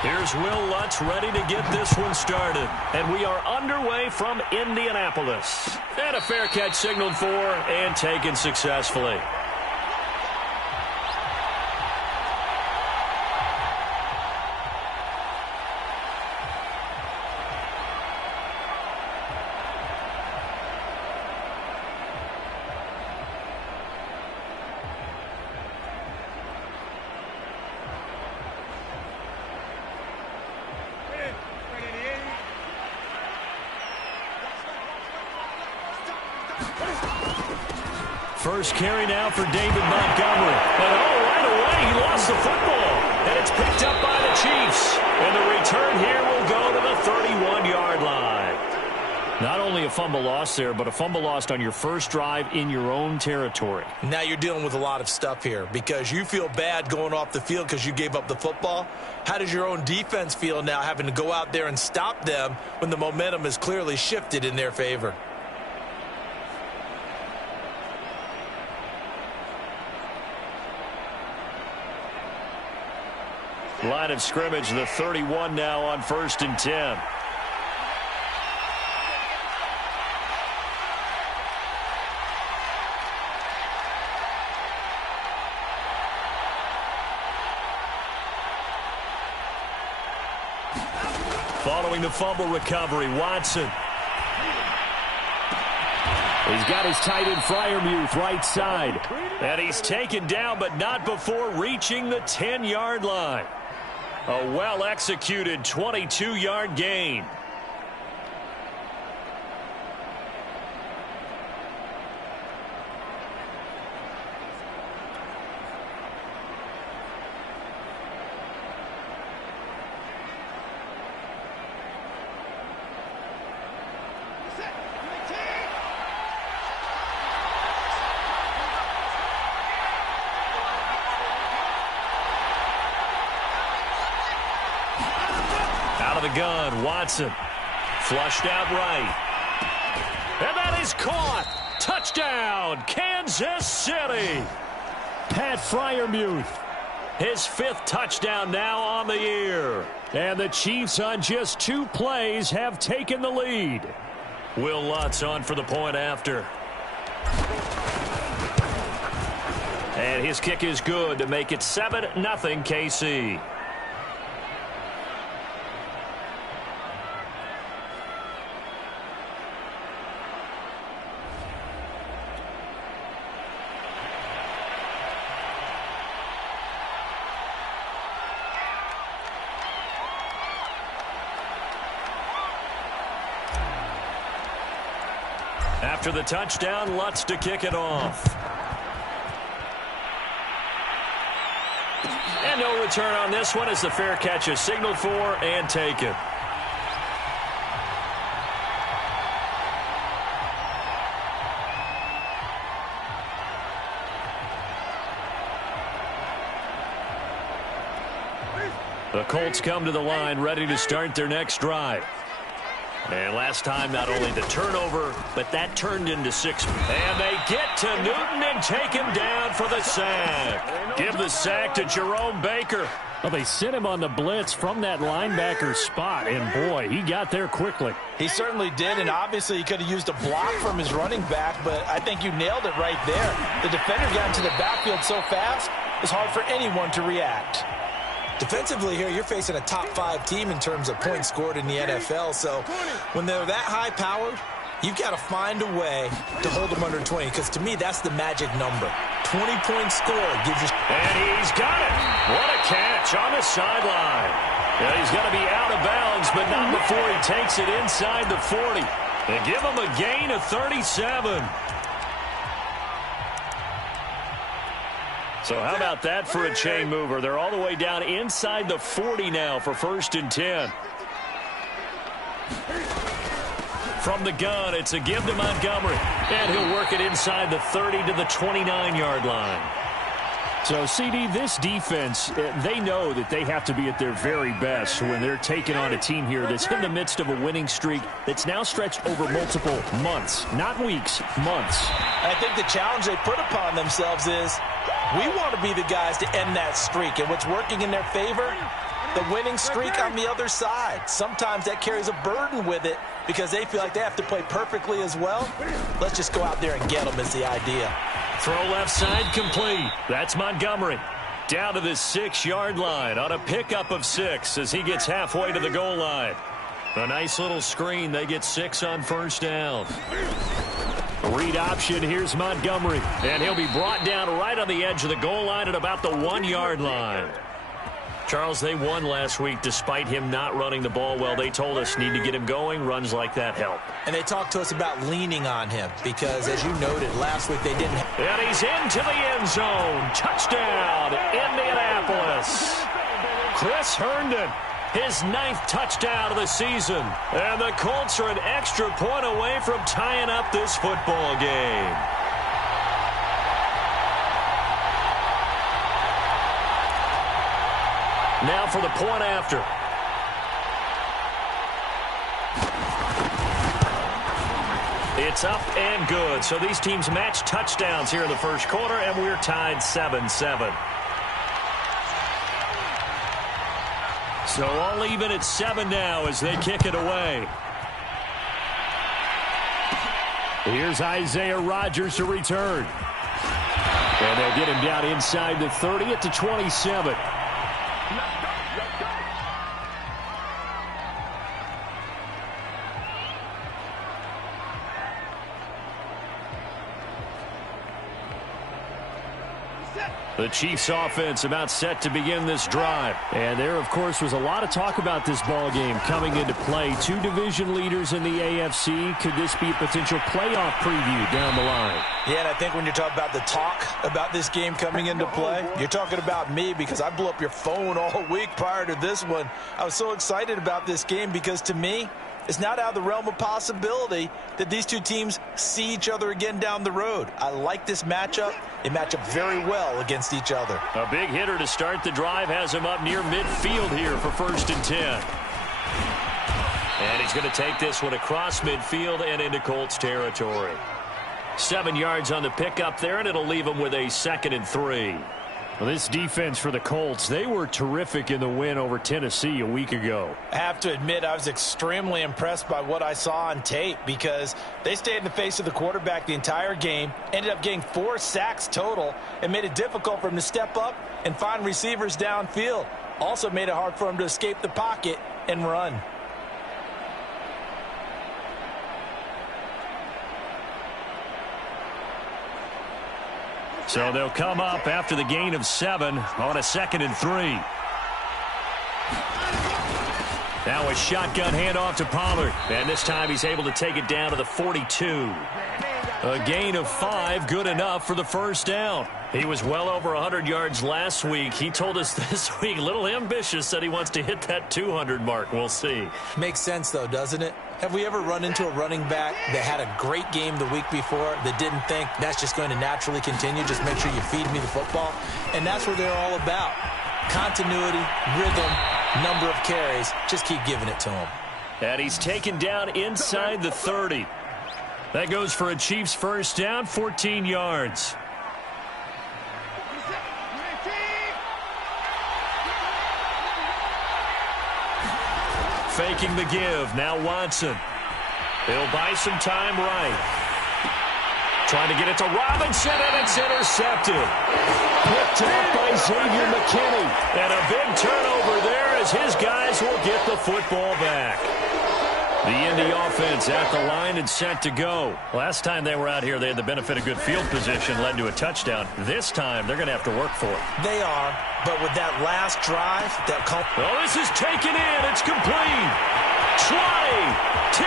Here's Will Lutz ready to get this one started. And we are underway from Indianapolis. And a fair catch signaled for and taken successfully. First carry now for David Montgomery. And right away, he lost the football. And it's picked up by the Chiefs. And the return here will go to the 31-yard line. Not only a fumble loss there, but a fumble lost on your first drive in your own territory. Now you're dealing with a lot of stuff here because you feel bad going off the field because you gave up the football. How does your own defense feel now having to go out there and stop them when the momentum is clearly shifted in their favor? Line of scrimmage, the 31 now on 1st and 10. Following the fumble recovery, Watson. He's got his tight end Freiermuth right side. And he's taken down, but not before reaching the 10-yard line. A well-executed 22-yard gain. The gun, Watson, flushed out right. And that is caught. Touchdown, Kansas City. Pat Freiermuth, his 5th touchdown now on the year. And the Chiefs on just 2 plays have taken the lead. Will Lutz on for the point after. And his kick is good to make it 7-0 KC. After the touchdown, Lutz to kick it off. And no return on this one as the fair catch is signaled for and taken. The Colts come to the line ready to start their next drive. And last time, not only the turnover, but that turned into 6. And they get to Newton and take him down for the sack. Give the sack to Jerome Baker. Well, they sent him on the blitz from that linebacker spot, and boy, he got there quickly. He certainly did, and obviously he could have used a block from his running back, but I think you nailed it right there. The defender got into the backfield so fast, it's hard for anyone to react. Defensively here, you're facing a top 5 team in terms of points scored in the NFL. So when they're that high-powered, you've got to find a way to hold them under 20. Because to me, that's the magic number. 20-point score gives you... And he's got it. What a catch on the sideline. Yeah, he's going to be out of bounds, but not before he takes it inside the 40. And give him a gain of 37. So how about that for a chain mover? They're all the way down inside the 40 now for 1st and 10. From the gun, it's a give to Montgomery. And he'll work it inside the 30 to the 29-yard line. So, CD, this defense, they know that they have to be at their very best when they're taking on a team here that's in the midst of a winning streak that's now stretched over multiple months, not weeks, months. I think the challenge they put upon themselves is we want to be the guys to end that streak. And what's working in their favor? The winning streak on the other side. Sometimes that carries a burden with it because they feel like they have to play perfectly as well. Let's just go out there and get them is the idea. Throw left side complete. That's Montgomery. Down to the 6-yard line on a pickup of 6 as he gets halfway to the goal line. A nice little screen. They get 6 on 1st down. Read option. Here's Montgomery. And he'll be brought down right on the edge of the goal line at about the 1-yard line. Charles, they won last week despite him not running the ball well. They told us need to get him going. Runs like that help. And they talked to us about leaning on him because, as you noted, last week they didn't. And he's into the end zone. Touchdown, Indianapolis. Chris Herndon, his 9th touchdown of the season. And the Colts are an extra point away from tying up this football game. Now for the point after. It's up and good. So these teams match touchdowns here in the first quarter, and we're tied 7-7. So all even at 7 now as they kick it away. Here's Isaiah Rodgers to return. And they'll get him down inside the 30 at the 27. The Chiefs offense about set to begin this drive. And there, of course, was a lot of talk about this ball game coming into play. 2 division leaders in the AFC. Could this be a potential playoff preview down the line? Yeah, and I think when you're talking about the talk about this game coming into play, you're talking about me because I blew up your phone all week prior to this one. I was so excited about this game because, to me, it's not out of the realm of possibility that these two teams see each other again down the road. I like this matchup. They match up very well against each other. A big hitter to start the drive has him up near midfield here for 1st and 10. And he's going to take this one across midfield and into Colts territory. 7 yards on the pickup there, and it'll leave him with a 2nd and 3. Well, this defense for the Colts, they were terrific in the win over Tennessee a week ago. I have to admit, I was extremely impressed by what I saw on tape because they stayed in the face of the quarterback the entire game, ended up getting 4 sacks total, and made it difficult for him to step up and find receivers downfield. Also made it hard for him to escape the pocket and run. So they'll come up after the gain of 7 on a 2nd and 3. Now a shotgun handoff to Pollard. And this time he's able to take it down to the 42. A gain of 5, good enough for the 1st down. He was well over 100 yards last week. He told us this week, a little ambitious, said he wants to hit that 200 mark. We'll see. Makes sense, though, doesn't it? Have we ever run into a running back that had a great game the week before that didn't think that's just going to naturally continue? Just make sure you feed me the football. And that's what they're all about. Continuity, rhythm, number of carries. Just keep giving it to him. And he's taken down inside the 30. That goes for a Chiefs 1st down, 14 yards. Faking the give. Now Watson. He'll buy some time right. Trying to get it to Robinson, and it's intercepted. Picked up by Xavier McKinney. And a big turnover there as his guys will get the football back. The Indy offense at the line and set to go. Last time they were out here, they had the benefit of good field position, led to a touchdown. This time, they're going to have to work for it. They are, but with that last drive, this is taken in. It's complete. 20, 10,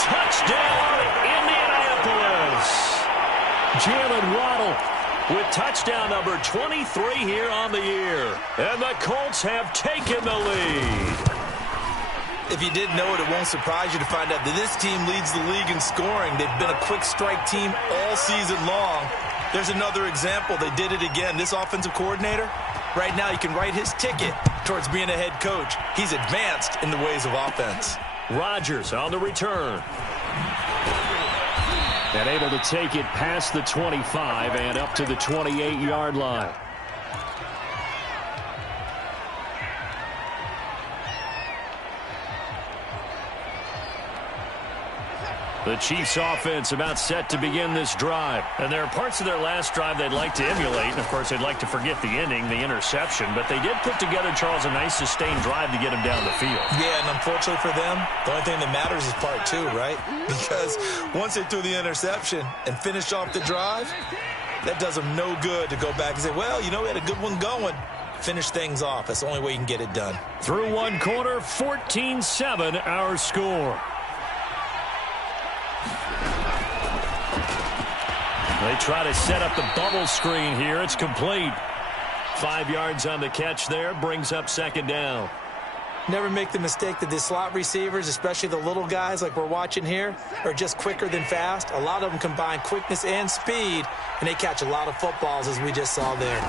touchdown, Indianapolis. Jalen Waddle with touchdown number 23 here on the year. And the Colts have taken the lead. If you didn't know it, it won't surprise you to find out that this team leads the league in scoring. They've been a quick strike team all season long. There's another example. They did it again. This offensive coordinator, right now, you can write his ticket towards being a head coach. He's advanced in the ways of offense. Rodgers on the return. And able to take it past the 25 and up to the 28-yard line. The Chiefs offense about set to begin this drive. And there are parts of their last drive they'd like to emulate. And, of course, they'd like to forget the ending, the interception. But they did put together, Charles, a nice sustained drive to get him down the field. Yeah, and unfortunately for them, the only thing that matters is part two, right? Because once they threw the interception and finished off the drive, that does them no good to go back and say, well, you know, we had a good one going. Finish things off. That's the only way you can get it done. Through one quarter, 14-7 our score. They try to set up the bubble screen here. It's complete. 5 yards on the catch there. Brings up second down. Never make the mistake that the slot receivers, especially the little guys like we're watching here, are just quicker than fast. A lot of them combine quickness and speed, and they catch a lot of footballs, as we just saw there.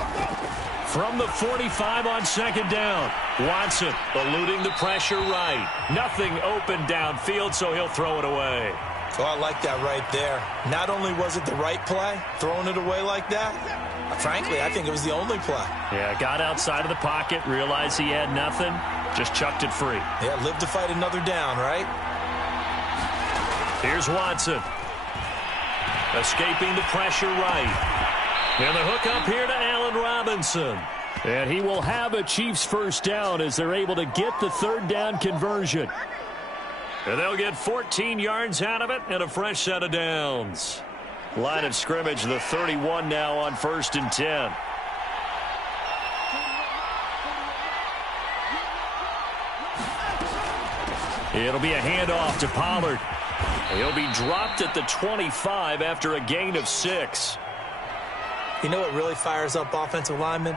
From the 45 on second down. Watson eluding the pressure right. Nothing open downfield, so he'll throw it away. Oh, I like that right there. Not only was it the right play, throwing it away like that, frankly, I think it was the only play. Yeah, got outside of the pocket, realized he had nothing, just chucked it free. Yeah, live to fight another down, right? Here's Watson. Escaping the pressure right. And the hook up here to Allen Robinson. And he will have a Chiefs first down as they're able to get the third down conversion. And they'll get 14 yards out of it and a fresh set of downs. Line of scrimmage, the 31 now on 1st and 10. It'll be a handoff to Pollard. He'll be dropped at the 25 after a gain of 6. You know what really fires up offensive linemen?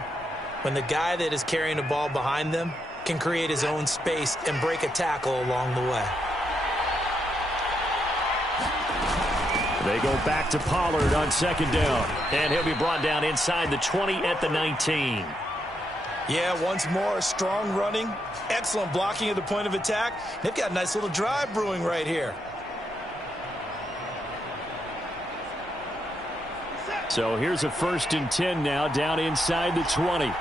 When the guy that is carrying the ball behind them can create his own space and break a tackle along the way. They go back to Pollard on second down. And he'll be brought down inside the 20 at the 19. Yeah, once more, strong running, excellent blocking at the point of attack. They've got a nice little drive brewing right here. So here's a 1st and 10 now down inside the 20.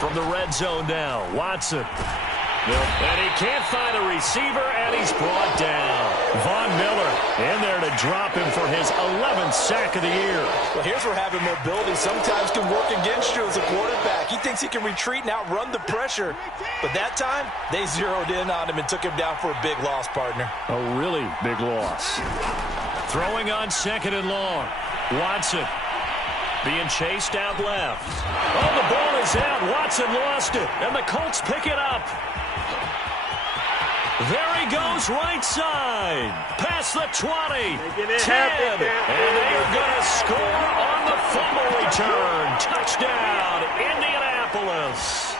From the red zone now, Watson. And he can't find a receiver, and he's brought down. Von Miller in there to drop him for his 11th sack of the year. Well, here's where having mobility sometimes can work against you as a quarterback. He thinks he can retreat and outrun the pressure. But that time, they zeroed in on him and took him down for a big loss, partner. A really big loss. Throwing on second and long. Watson being chased out left. Oh, the ball is out. Watson lost it, and the Colts pick it up. There he goes, right side. Past the 20, 10, and they are going to score on the fumble return. Touchdown, Indianapolis.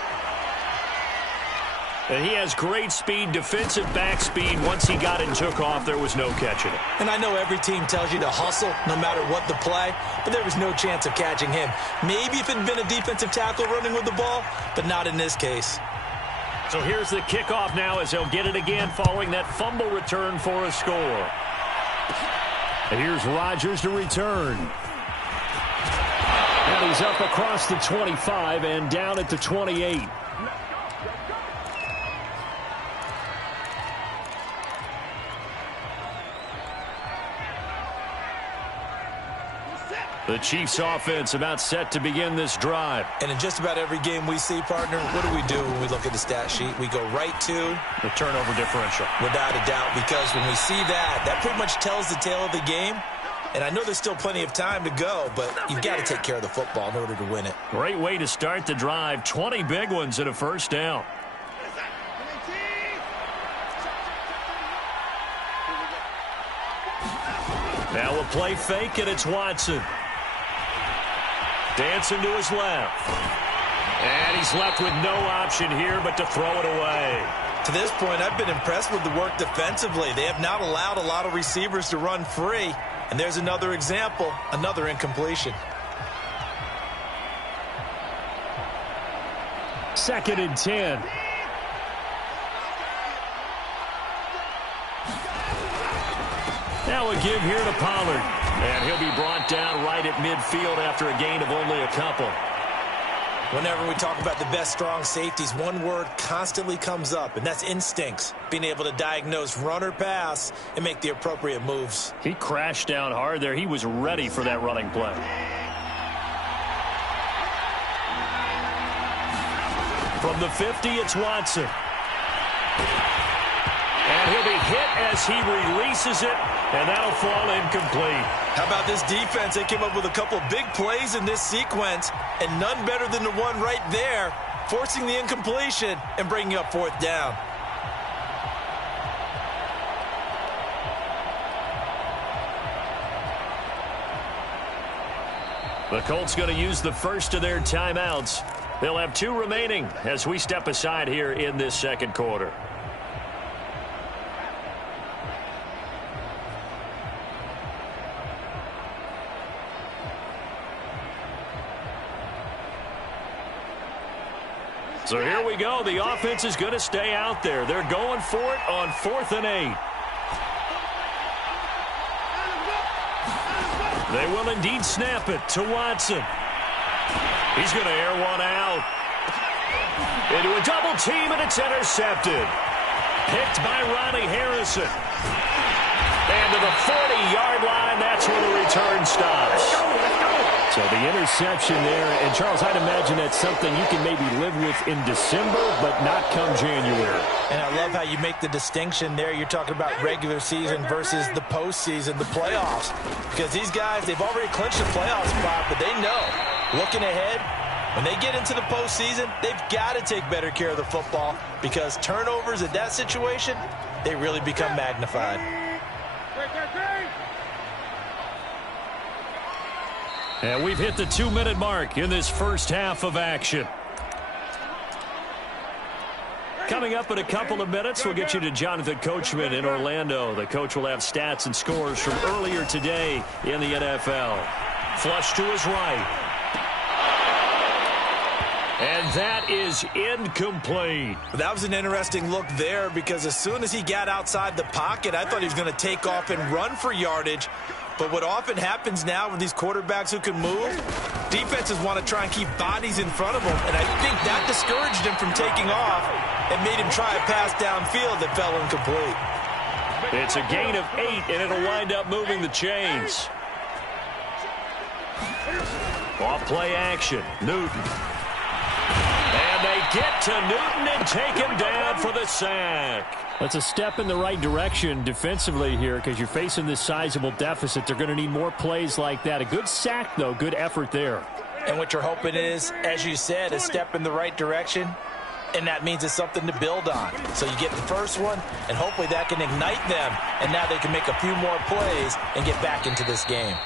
And he has great speed, defensive back speed. Once he got it and took off, there was no catching it. And I know every team tells you to hustle no matter what the play, but there was no chance of catching him. Maybe if it had been a defensive tackle running with the ball, but not in this case. So here's the kickoff now as they'll get it again following that fumble return for a score. And here's Rodgers to return. And he's up across the 25 and down at the 28. The Chiefs offense about set to begin this drive. And in just about every game we see, partner, what do when we look at the stat sheet? We go right to the turnover differential. Without a doubt, because when we see that, that pretty much tells the tale of the game. And I know there's still plenty of time to go, but you've got to take care of the football in order to win it. Great way to start the drive. 20 big ones and a first down. Now a play fake, and it's Watson. Dancing to his left. And he's left with no option here but to throw it away. To this point, I've been impressed with the work defensively. They have not allowed a lot of receivers to run free. And there's another example, another incompletion. 2nd and 10. Now a give here to Pollard. And he'll be brought down right at midfield after a gain of only a couple. Whenever we talk about the best strong safeties, one word constantly comes up, and that's instincts. Being able to diagnose run or pass and make the appropriate moves. He crashed down hard there. He was ready for that running play. From the 50, it's Watson. And he'll be hit as he releases it, and that'll fall incomplete. How about this defense? They came up with a couple big plays in this sequence, and none better than the one right there, forcing the incompletion and bringing up 4th down. The Colts going to use the first of their timeouts. They'll have 2 remaining as we step aside here in this second quarter. So here we go. The offense is going to stay out there. They're going for it on 4th and 8. They will indeed snap it to Watson. He's going to air one out. Into a double team, and it's intercepted. Picked by Ronnie Harrison. And to the 40-yard line, that's where the return stops. So the interception there, and Charles, I'd imagine that's something you can maybe live with in December, but not come January. And I love how you make the distinction there. You're talking about regular season versus the postseason, the playoffs. Because these guys, they've already clinched the playoff spot, but they know, looking ahead, when they get into the postseason, they've got to take better care of the football because turnovers in that situation, they really become magnified. And we've hit the 2-minute mark in this first half of action. Coming up in a couple of minutes, we'll get you to Jonathan Coachman in Orlando. The coach will have stats and scores from earlier today in the NFL. Flush to his right. And that is incomplete. That was an interesting look there because as soon as he got outside the pocket, I thought he was going to take off and run for yardage. But what often happens now with these quarterbacks who can move, defenses want to try and keep bodies in front of them. And I think that discouraged him from taking off and made him try a pass downfield that fell incomplete. It's a gain of 8, and it'll wind up moving the chains. Off play action. Newton. And they get to Newton and take him down for the sack. That's a step in the right direction defensively here because you're facing this sizable deficit. They're going to need more plays like that. A good sack, though. Good effort there. And what you're hoping is, as you said, a step in the right direction, and that means it's something to build on. So you get the first one, and hopefully that can ignite them, and now they can make a few more plays and get back into this game.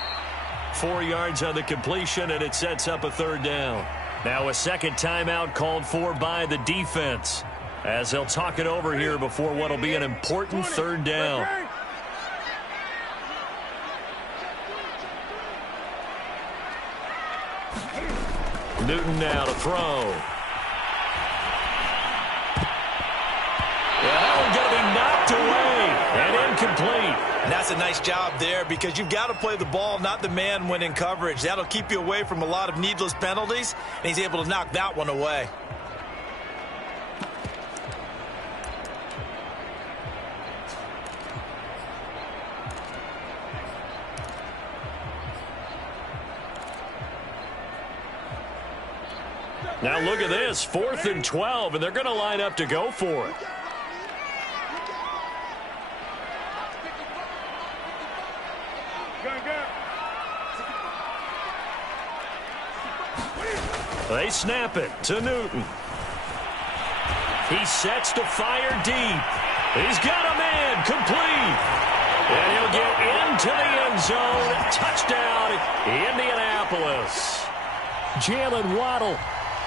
4 yards on the completion, and it sets up a 3rd down. Now a second timeout called for by the defense as they'll talk it over here before what will be an important 3rd down. Newton now to throw. Yeah, that one's going to be knocked away and incomplete. And that's a nice job there because you've got to play the ball, not the man when in coverage. That'll keep you away from a lot of needless penalties, and he's able to knock that one away. Now look at this, 4th and 12, and they're going to line up to go for it. They snap it to Newton. He sets to fire deep. He's got a man complete. And he'll get into the end zone. Touchdown, Indianapolis. Jalen Waddle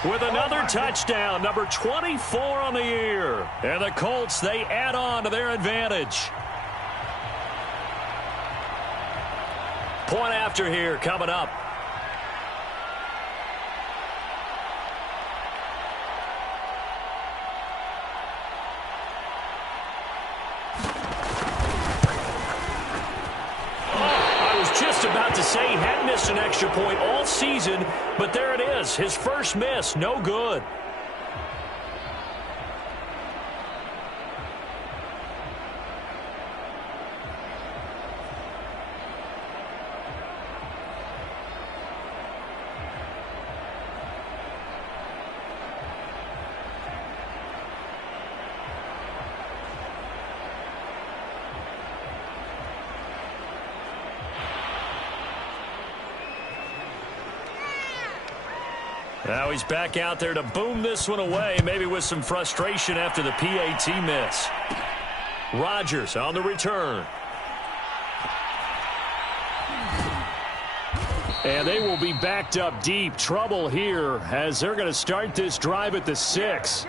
with another touchdown, number 24 on the year. And the Colts, they add on to their advantage. Point after here coming up. About to say he hadn't missed an extra point all season, but there it is. His first miss, no good. Now he's back out there to boom this one away, maybe with some frustration after the PAT miss. Rodgers on the return. And they will be backed up deep. Trouble here as they're going to start this drive at the 6.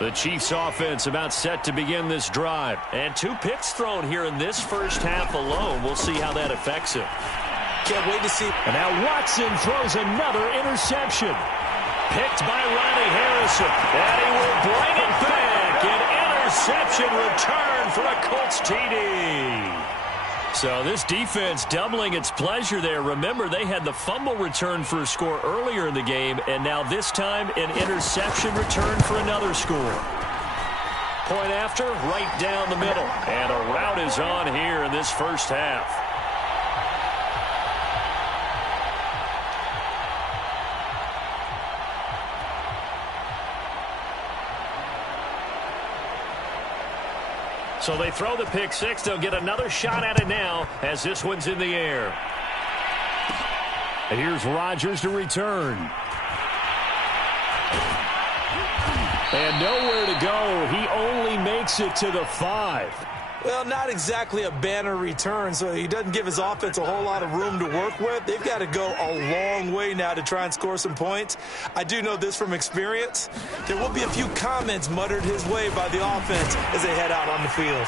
The Chiefs offense about set to begin this drive. And 2 picks thrown here in this first half alone. We'll see how that affects him. Can't wait to see. And now Watson throws another interception. Picked by Ronnie Harrison. And he will bring it back. An interception return for a Colts TD. So this defense doubling its pleasure there. Remember, they had the fumble return for a score earlier in the game, and now this time an interception return for another score. Point after, right down the middle. And a rout is on here in this first half. So they throw the pick 6. They'll get another shot at it now as this one's in the air. And here's Rodgers to return. And nowhere to go. He only makes it to the 5. Well, not exactly a banner return, so he doesn't give his offense a whole lot of room to work with. They've got to go a long way now to try and score some points. I do know this from experience. There will be a few comments muttered his way by the offense as they head out on the field.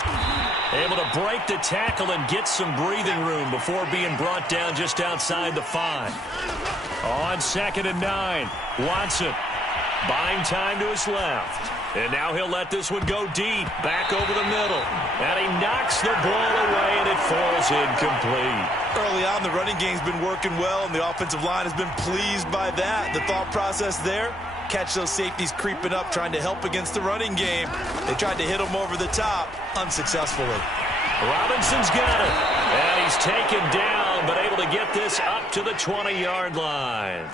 Able to break the tackle and get some breathing room before being brought down just outside the 5. On 2nd and 9, Watson buying time to his left. And now he'll let this one go deep, back over the middle. And he knocks the ball away, and it falls incomplete. Early on, the running game's been working well, and the offensive line has been pleased by that. The thought process there, catch those safeties creeping up, trying to help against the running game. They tried to hit him over the top, unsuccessfully. Robinson's got it. And he's taken down, but able to get this up to the 20-yard line.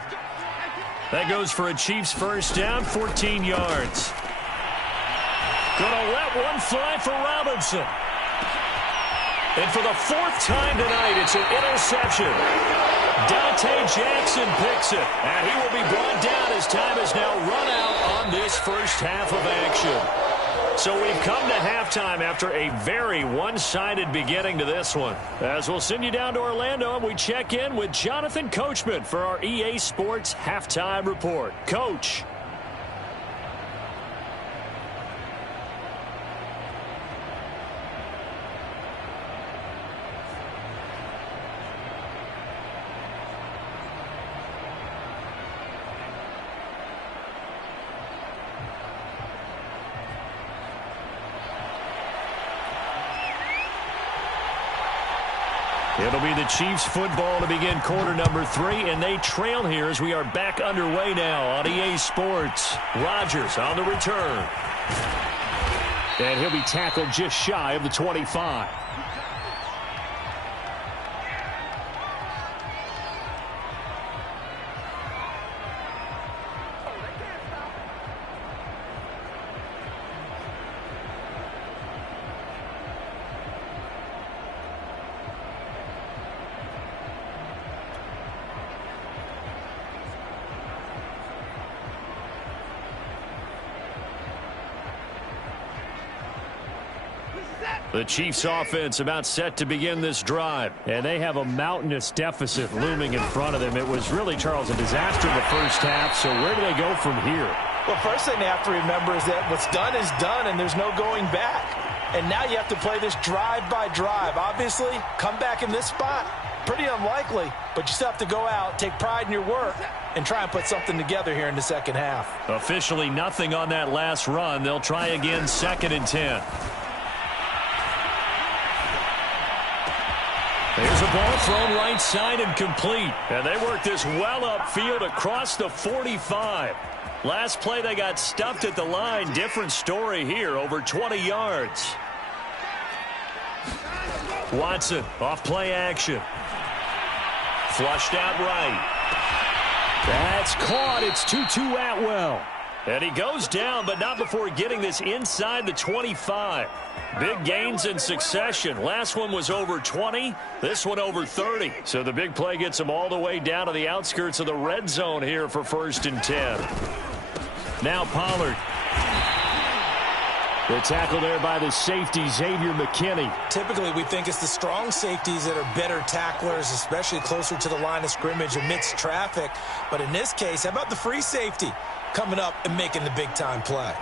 That goes for a Chiefs first down, 14 yards. Gonna let one fly for Robinson. And for the 4th time tonight, it's an interception. Dante Jackson picks it. And he will be brought down as time has now run out on this first half of action. So we've come to halftime after a very one-sided beginning to this one. As we'll send you down to Orlando, and we check in with Jonathan Coachman for our EA Sports Halftime Report. Coach. It'll be the Chiefs football to begin quarter number 3, and they trail here as we are back underway now on EA Sports. Rodgers on the return. And he'll be tackled just shy of the 25. The Chiefs offense about set to begin this drive. And they have a mountainous deficit looming in front of them. It was really, Charles, a disaster in the first half. So where do they go from here? Well, first thing they have to remember is that what's done is done and there's no going back. And now you have to play this drive by drive. Obviously, come back in this spot, pretty unlikely. But you still have to go out, take pride in your work, and try and put something together here in the second half. Officially nothing on that last run. They'll try again 2nd and 10. There's a ball thrown right side and complete. And they work this well upfield across the 45. Last play they got stuffed at the line. Different story here, over 20 yards. Watson off play action. Flushed out right. That's caught. It's 2-2 Atwell. And he goes down, but not before getting this inside the 25. Big gains in succession. Last one was over 20. This one over 30. So the big play gets him all the way down to the outskirts of the red zone here for 1st and 10. Now Pollard. The tackle there by the safety, Xavier McKinney. Typically, we think it's the strong safeties that are better tacklers, especially closer to the line of scrimmage amidst traffic. But in this case, how about the free safety coming up and making the big-time play?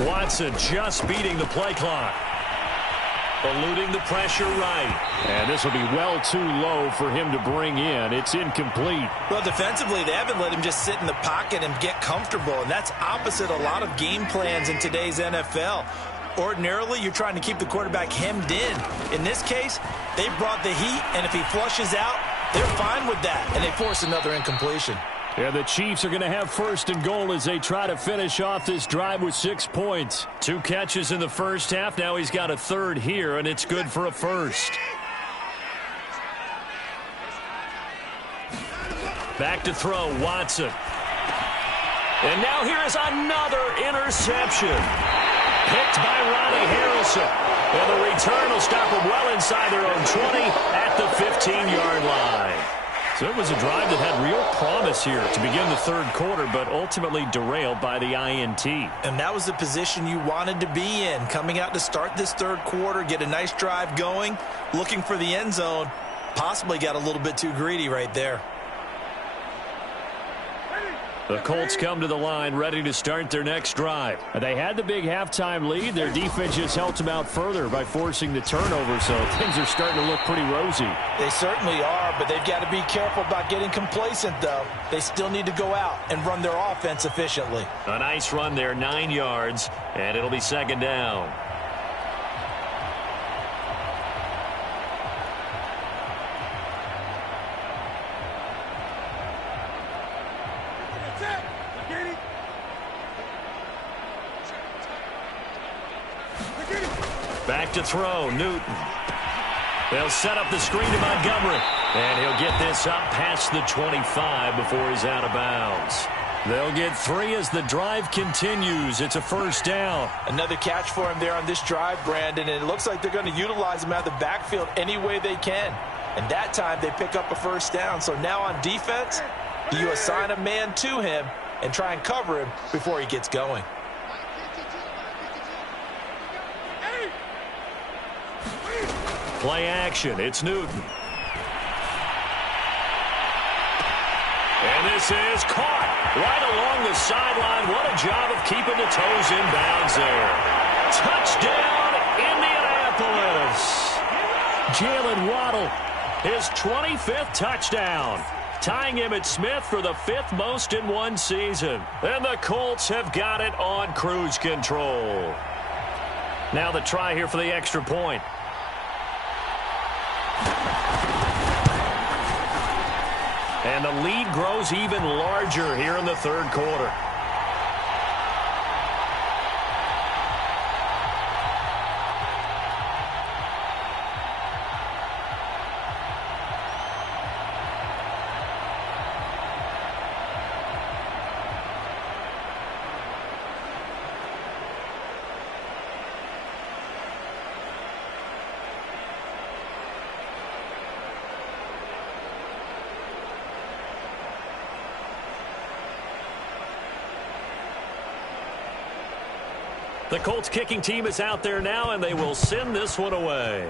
Watson just beating the play clock. Eluding the pressure right. And this will be well too low for him to bring in. It's incomplete. Well, defensively, they haven't let him just sit in the pocket and get comfortable, and that's opposite a lot of game plans in today's NFL. Ordinarily, you're trying to keep the quarterback hemmed in. In this case, they brought the heat, and if he flushes out, they're fine with that, and they force another incompletion. Yeah, the Chiefs are going to have 1st and goal as they try to finish off this drive with 6 points. 2 catches in the first half. Now he's got a 3rd here, and it's good for a 1st. Back to throw, Watson. And now here is another interception. Picked by Ronnie Harrison. And the return will stop them well inside their own 20 at the 15-yard line. So it was a drive that had real promise here to begin the 3rd quarter, but ultimately derailed by the INT. And that was the position you wanted to be in, coming out to start this 3rd quarter, get a nice drive going, looking for the end zone. Possibly got a little bit too greedy right there. The Colts come to the line ready to start their next drive. They had the big halftime lead. Their defense just helped them out further by forcing the turnover, so things are starting to look pretty rosy. They certainly are, but they've got to be careful about getting complacent, though. They still need to go out and run their offense efficiently. A nice run there, 9 yards, and it'll be 2nd down. Back to throw, Newton. They'll set up the screen to Montgomery. And he'll get this up past the 25 before he's out of bounds. They'll get 3 as the drive continues. It's a 1st down. Another catch for him there on this drive, Brandon. And it looks like they're going to utilize him out of the backfield any way they can. And that time they pick up a 1st down. So now on defense, you assign a man to him and try and cover him before he gets going. Play action. It's Newton. And this is caught right along the sideline. What a job of keeping the toes in bounds there. Touchdown, Indianapolis. Jalen Waddle, his 25th touchdown, tying Emmitt Smith for the 5th most in one season. And the Colts have got it on cruise control. Now the try here for the extra point. And the lead grows even larger here in the third quarter. The Colts kicking team is out there now, and they will send this one away.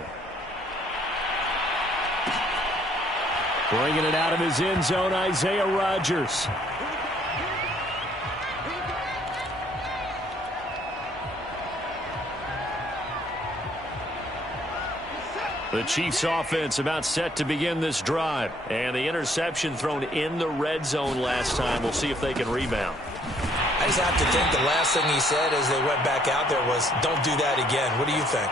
Bringing it out of his end zone, Isaiah Rodgers. The Chiefs offense about set to begin this drive. And the interception thrown in the red zone last time. We'll see if they can rebound. I just have to think the last thing he said as they went back out there was, don't do that again. What do you think?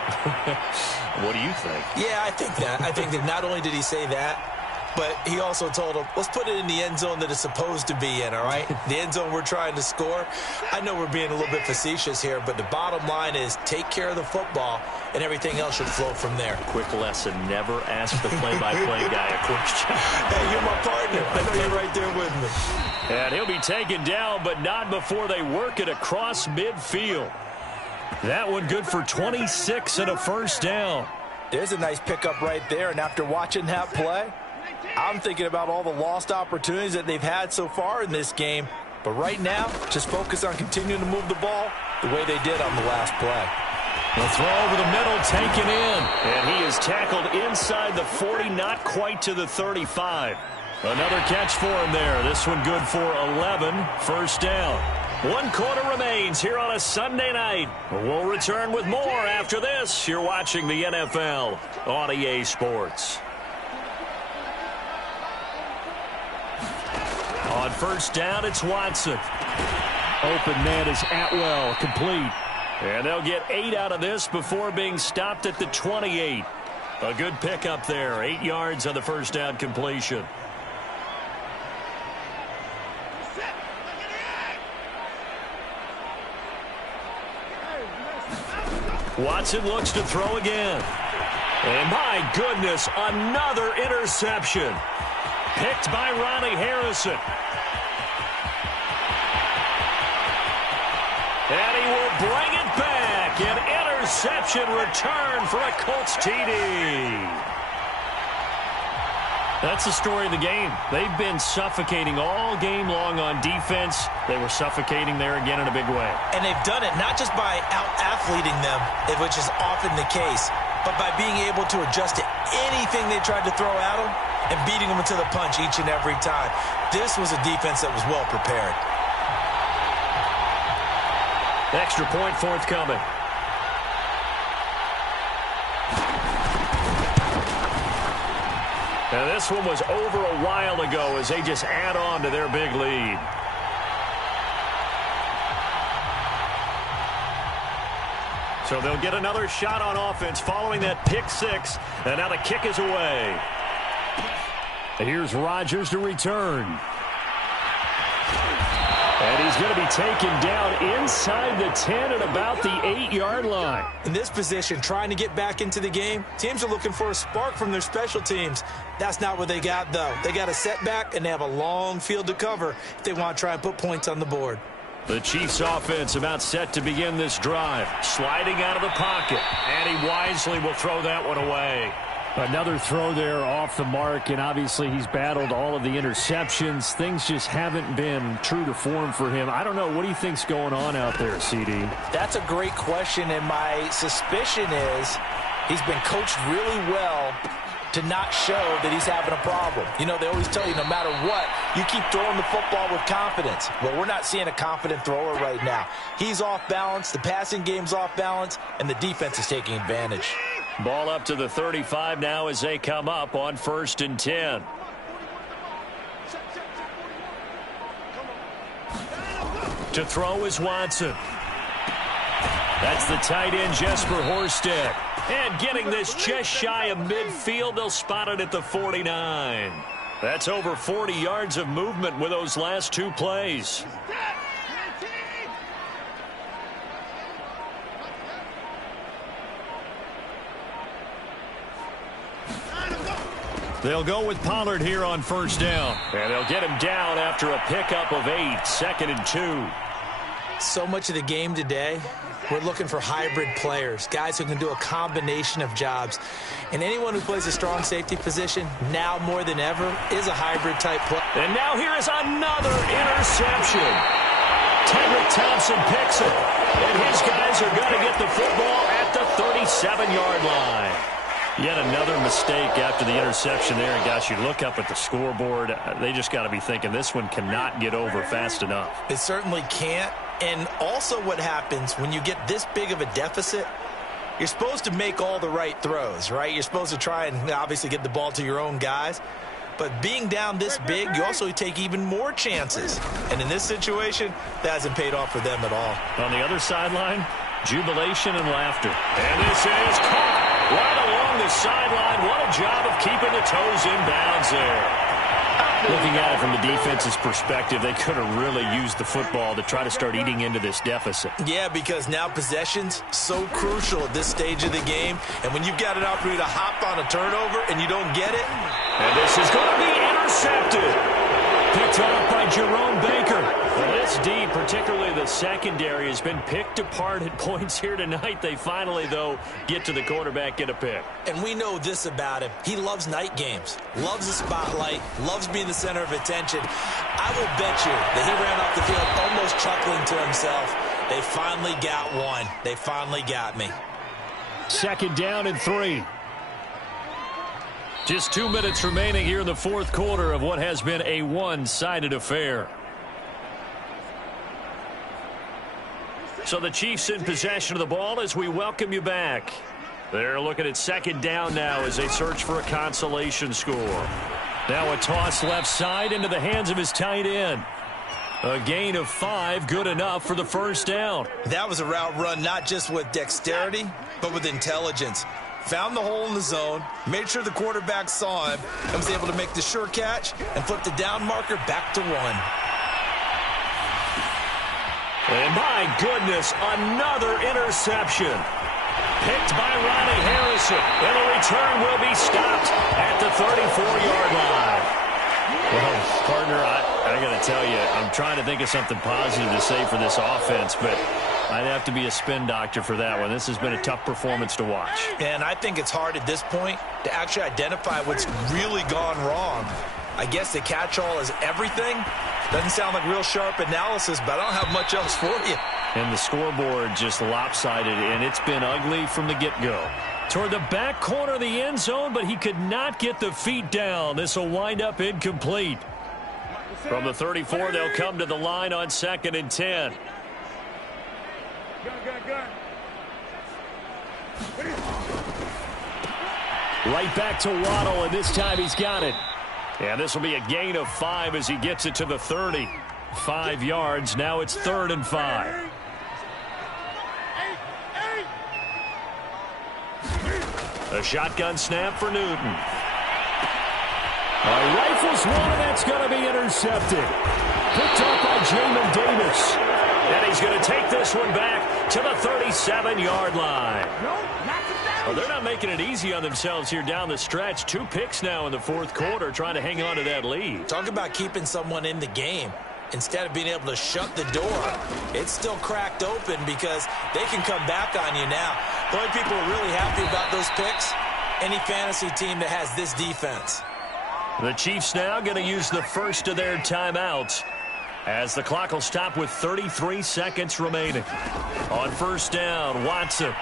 What do you think? Yeah, I think that. I think that not only did he say that, but he also told him, let's put it in the end zone that it's supposed to be in, all right? The end zone we're trying to score. I know we're being a little bit facetious here, but the bottom line is take care of the football, and everything else should flow from there. Quick lesson, never ask the play-by-play guy a question. Hey, you're my partner. I know you're right there with me. And he'll be taken down, but not before they work it across midfield. That one good for 26 and a first down. There's a nice pickup right there, and after watching that play, I'm thinking about all the lost opportunities that they've had so far in this game. But right now, just focus on continuing to move the ball the way they did on the last play. The throw over the middle, taken in. And he is tackled inside the 40, not quite to the 35. Another catch for him there. This one good for 11. First down. 1 quarter remains here on a Sunday night. We'll return with more after this. You're watching the NFL on EA Sports. On first down, it's Watson. Open man is Atwell, complete. And they'll get 8 out of this before being stopped at the 28. A good pickup there. 8 yards on the first down completion. Watson looks to throw again. And my goodness, another interception. Picked by Ronnie Harrison. And he will bring it back. An interception return for a Colts TD. That's the story of the game. They've been suffocating all game long on defense. They were suffocating there again in a big way. And they've done it not just by out-athleting them, which is often the case, but by being able to adjust to anything they tried to throw at them and beating them into the punch each and every time. This was a defense that was well prepared. Extra point forthcoming. And this one was over a while ago as they just add on to their big lead. So they'll get another shot on offense following that pick six. And now the kick is away. Here's Rodgers to return. And he's going to be taken down inside the 10 at about the 8-yard line. In this position, trying to get back into the game, teams are looking for a spark from their special teams. That's not what they got, though. They got a setback, and they have a long field to cover if they want to try and put points on the board. The Chiefs offense about set to begin this drive. Sliding out of the pocket. And he wisely will throw that one away. Another throw there off the mark, and obviously he's battled all of the interceptions. Things just haven't been true to form for him. I don't know. What do you think's going on out there, CD? That's a great question, and my suspicion is he's been coached really well to not show that he's having a problem. You know, they always tell you no matter what, you keep throwing the football with confidence. Well, we're not seeing a confident thrower right now. He's off balance, the passing game's off balance, and the defense is taking advantage. Ball up to the 35 now as they come up on 1st and 10. To throw is Watson. That's the tight end, Jesper Horsted. And getting this just shy of midfield, they'll spot it at the 49. That's over 40 yards of movement with those last two plays. They'll go with Pollard here on first down. And they'll get him down after a pickup of 8, 2nd and 2. So much of the game today, we're looking for hybrid players, guys who can do a combination of jobs. And anyone who plays a strong safety position, now more than ever, is a hybrid type player. And now here is another interception. Tedrick Thompson picks it. And his guys are going to get the football at the 37-yard line. Yet another mistake after the interception there. And gosh, you look up at the scoreboard, they just got to be thinking this one cannot get over fast enough. It certainly can't. And also what happens when you get this big of a deficit, you're supposed to make all the right throws, right? You're supposed to try and obviously get the ball to your own guys. But being down this big, you also take even more chances. And in this situation, that hasn't paid off for them at all. On the other sideline, jubilation and laughter. And this is caught right along the sideline. What a job of keeping the toes in bounds there. Looking at it from the defense's perspective, they could have really used the football to try to start eating into this deficit. Yeah, because now possession's so crucial at this stage of the game. And when you've got an opportunity to hop on a turnover and you don't get it. And this is going to be intercepted. Picked off by Jerome Baker. Well, this D, particularly the secondary, has been picked apart at points here tonight. They finally, though, get to the quarterback, get a pick. And we know this about him. He loves night games, loves the spotlight, loves being the center of attention. I will bet you that he ran off the field almost chuckling to himself. They finally got one. They finally got me. 2nd down and 3. Just 2 minutes remaining here in the fourth quarter of what has been a one-sided affair. So the Chiefs in possession of the ball as we welcome you back. They're looking at 2nd down now as they search for a consolation score. Now a toss left side into the hands of his tight end. A gain of 5, good enough for the first down. That was a route run not just with dexterity, but with intelligence. Found the hole in the zone, made sure the quarterback saw him, and was able to make the sure catch and flip the down marker back to 1. And my goodness, another interception. Picked by Ronnie Harrison. And the return will be stopped at the 34-yard line. Well, partner, I got to tell you, I'm trying to think of something positive to say for this offense, but I'd have to be a spin doctor for that one. This has been a tough performance to watch. And I think it's hard at this point to actually identify what's really gone wrong. I guess the catch-all is everything. Doesn't sound like real sharp analysis, but I don't have much else for you. And the scoreboard just lopsided, and it's been ugly from the get-go. Toward the back corner of the end zone, but he could not get the feet down. This will wind up incomplete. From the 34, they'll come to the line on 2nd and 10. Right back to Waddle, and this time he's got it. And this will be a gain of 5 as he gets it to the 30. 5 yards. Now it's 3rd and 5. A shotgun snap for Newton. Rifles one, and that's going to be intercepted. Picked up by Jamin Davis. And he's going to take this one back to the 37-yard line. Well, they're not making it easy on themselves here down the stretch. 2 picks now in the fourth quarter trying to hang on to that lead. Talk about keeping someone in the game. Instead of being able to shut the door, it's still cracked open because they can come back on you now. The only people who are really happy about those picks, any fantasy team that has this defense. The Chiefs now going to use the first of their timeouts as the clock will stop with 33 seconds remaining. On first down, Watson.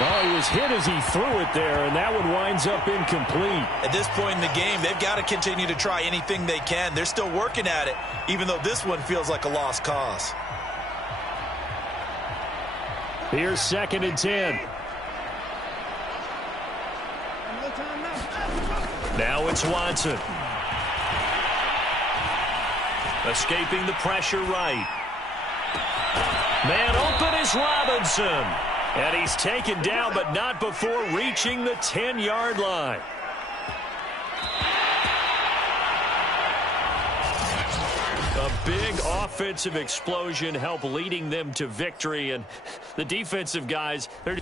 Well, he was hit as he threw it there, and that one winds up incomplete. At this point in the game, they've got to continue to try anything they can. They're still working at it, even though this one feels like a lost cause. Here's 2nd and 10. Now it's Watson. Escaping the pressure right. Man open, is Robinson. And he's taken down, but not before reaching the 10-yard line. A big offensive explosion helped leading them to victory. And the defensive guys, they're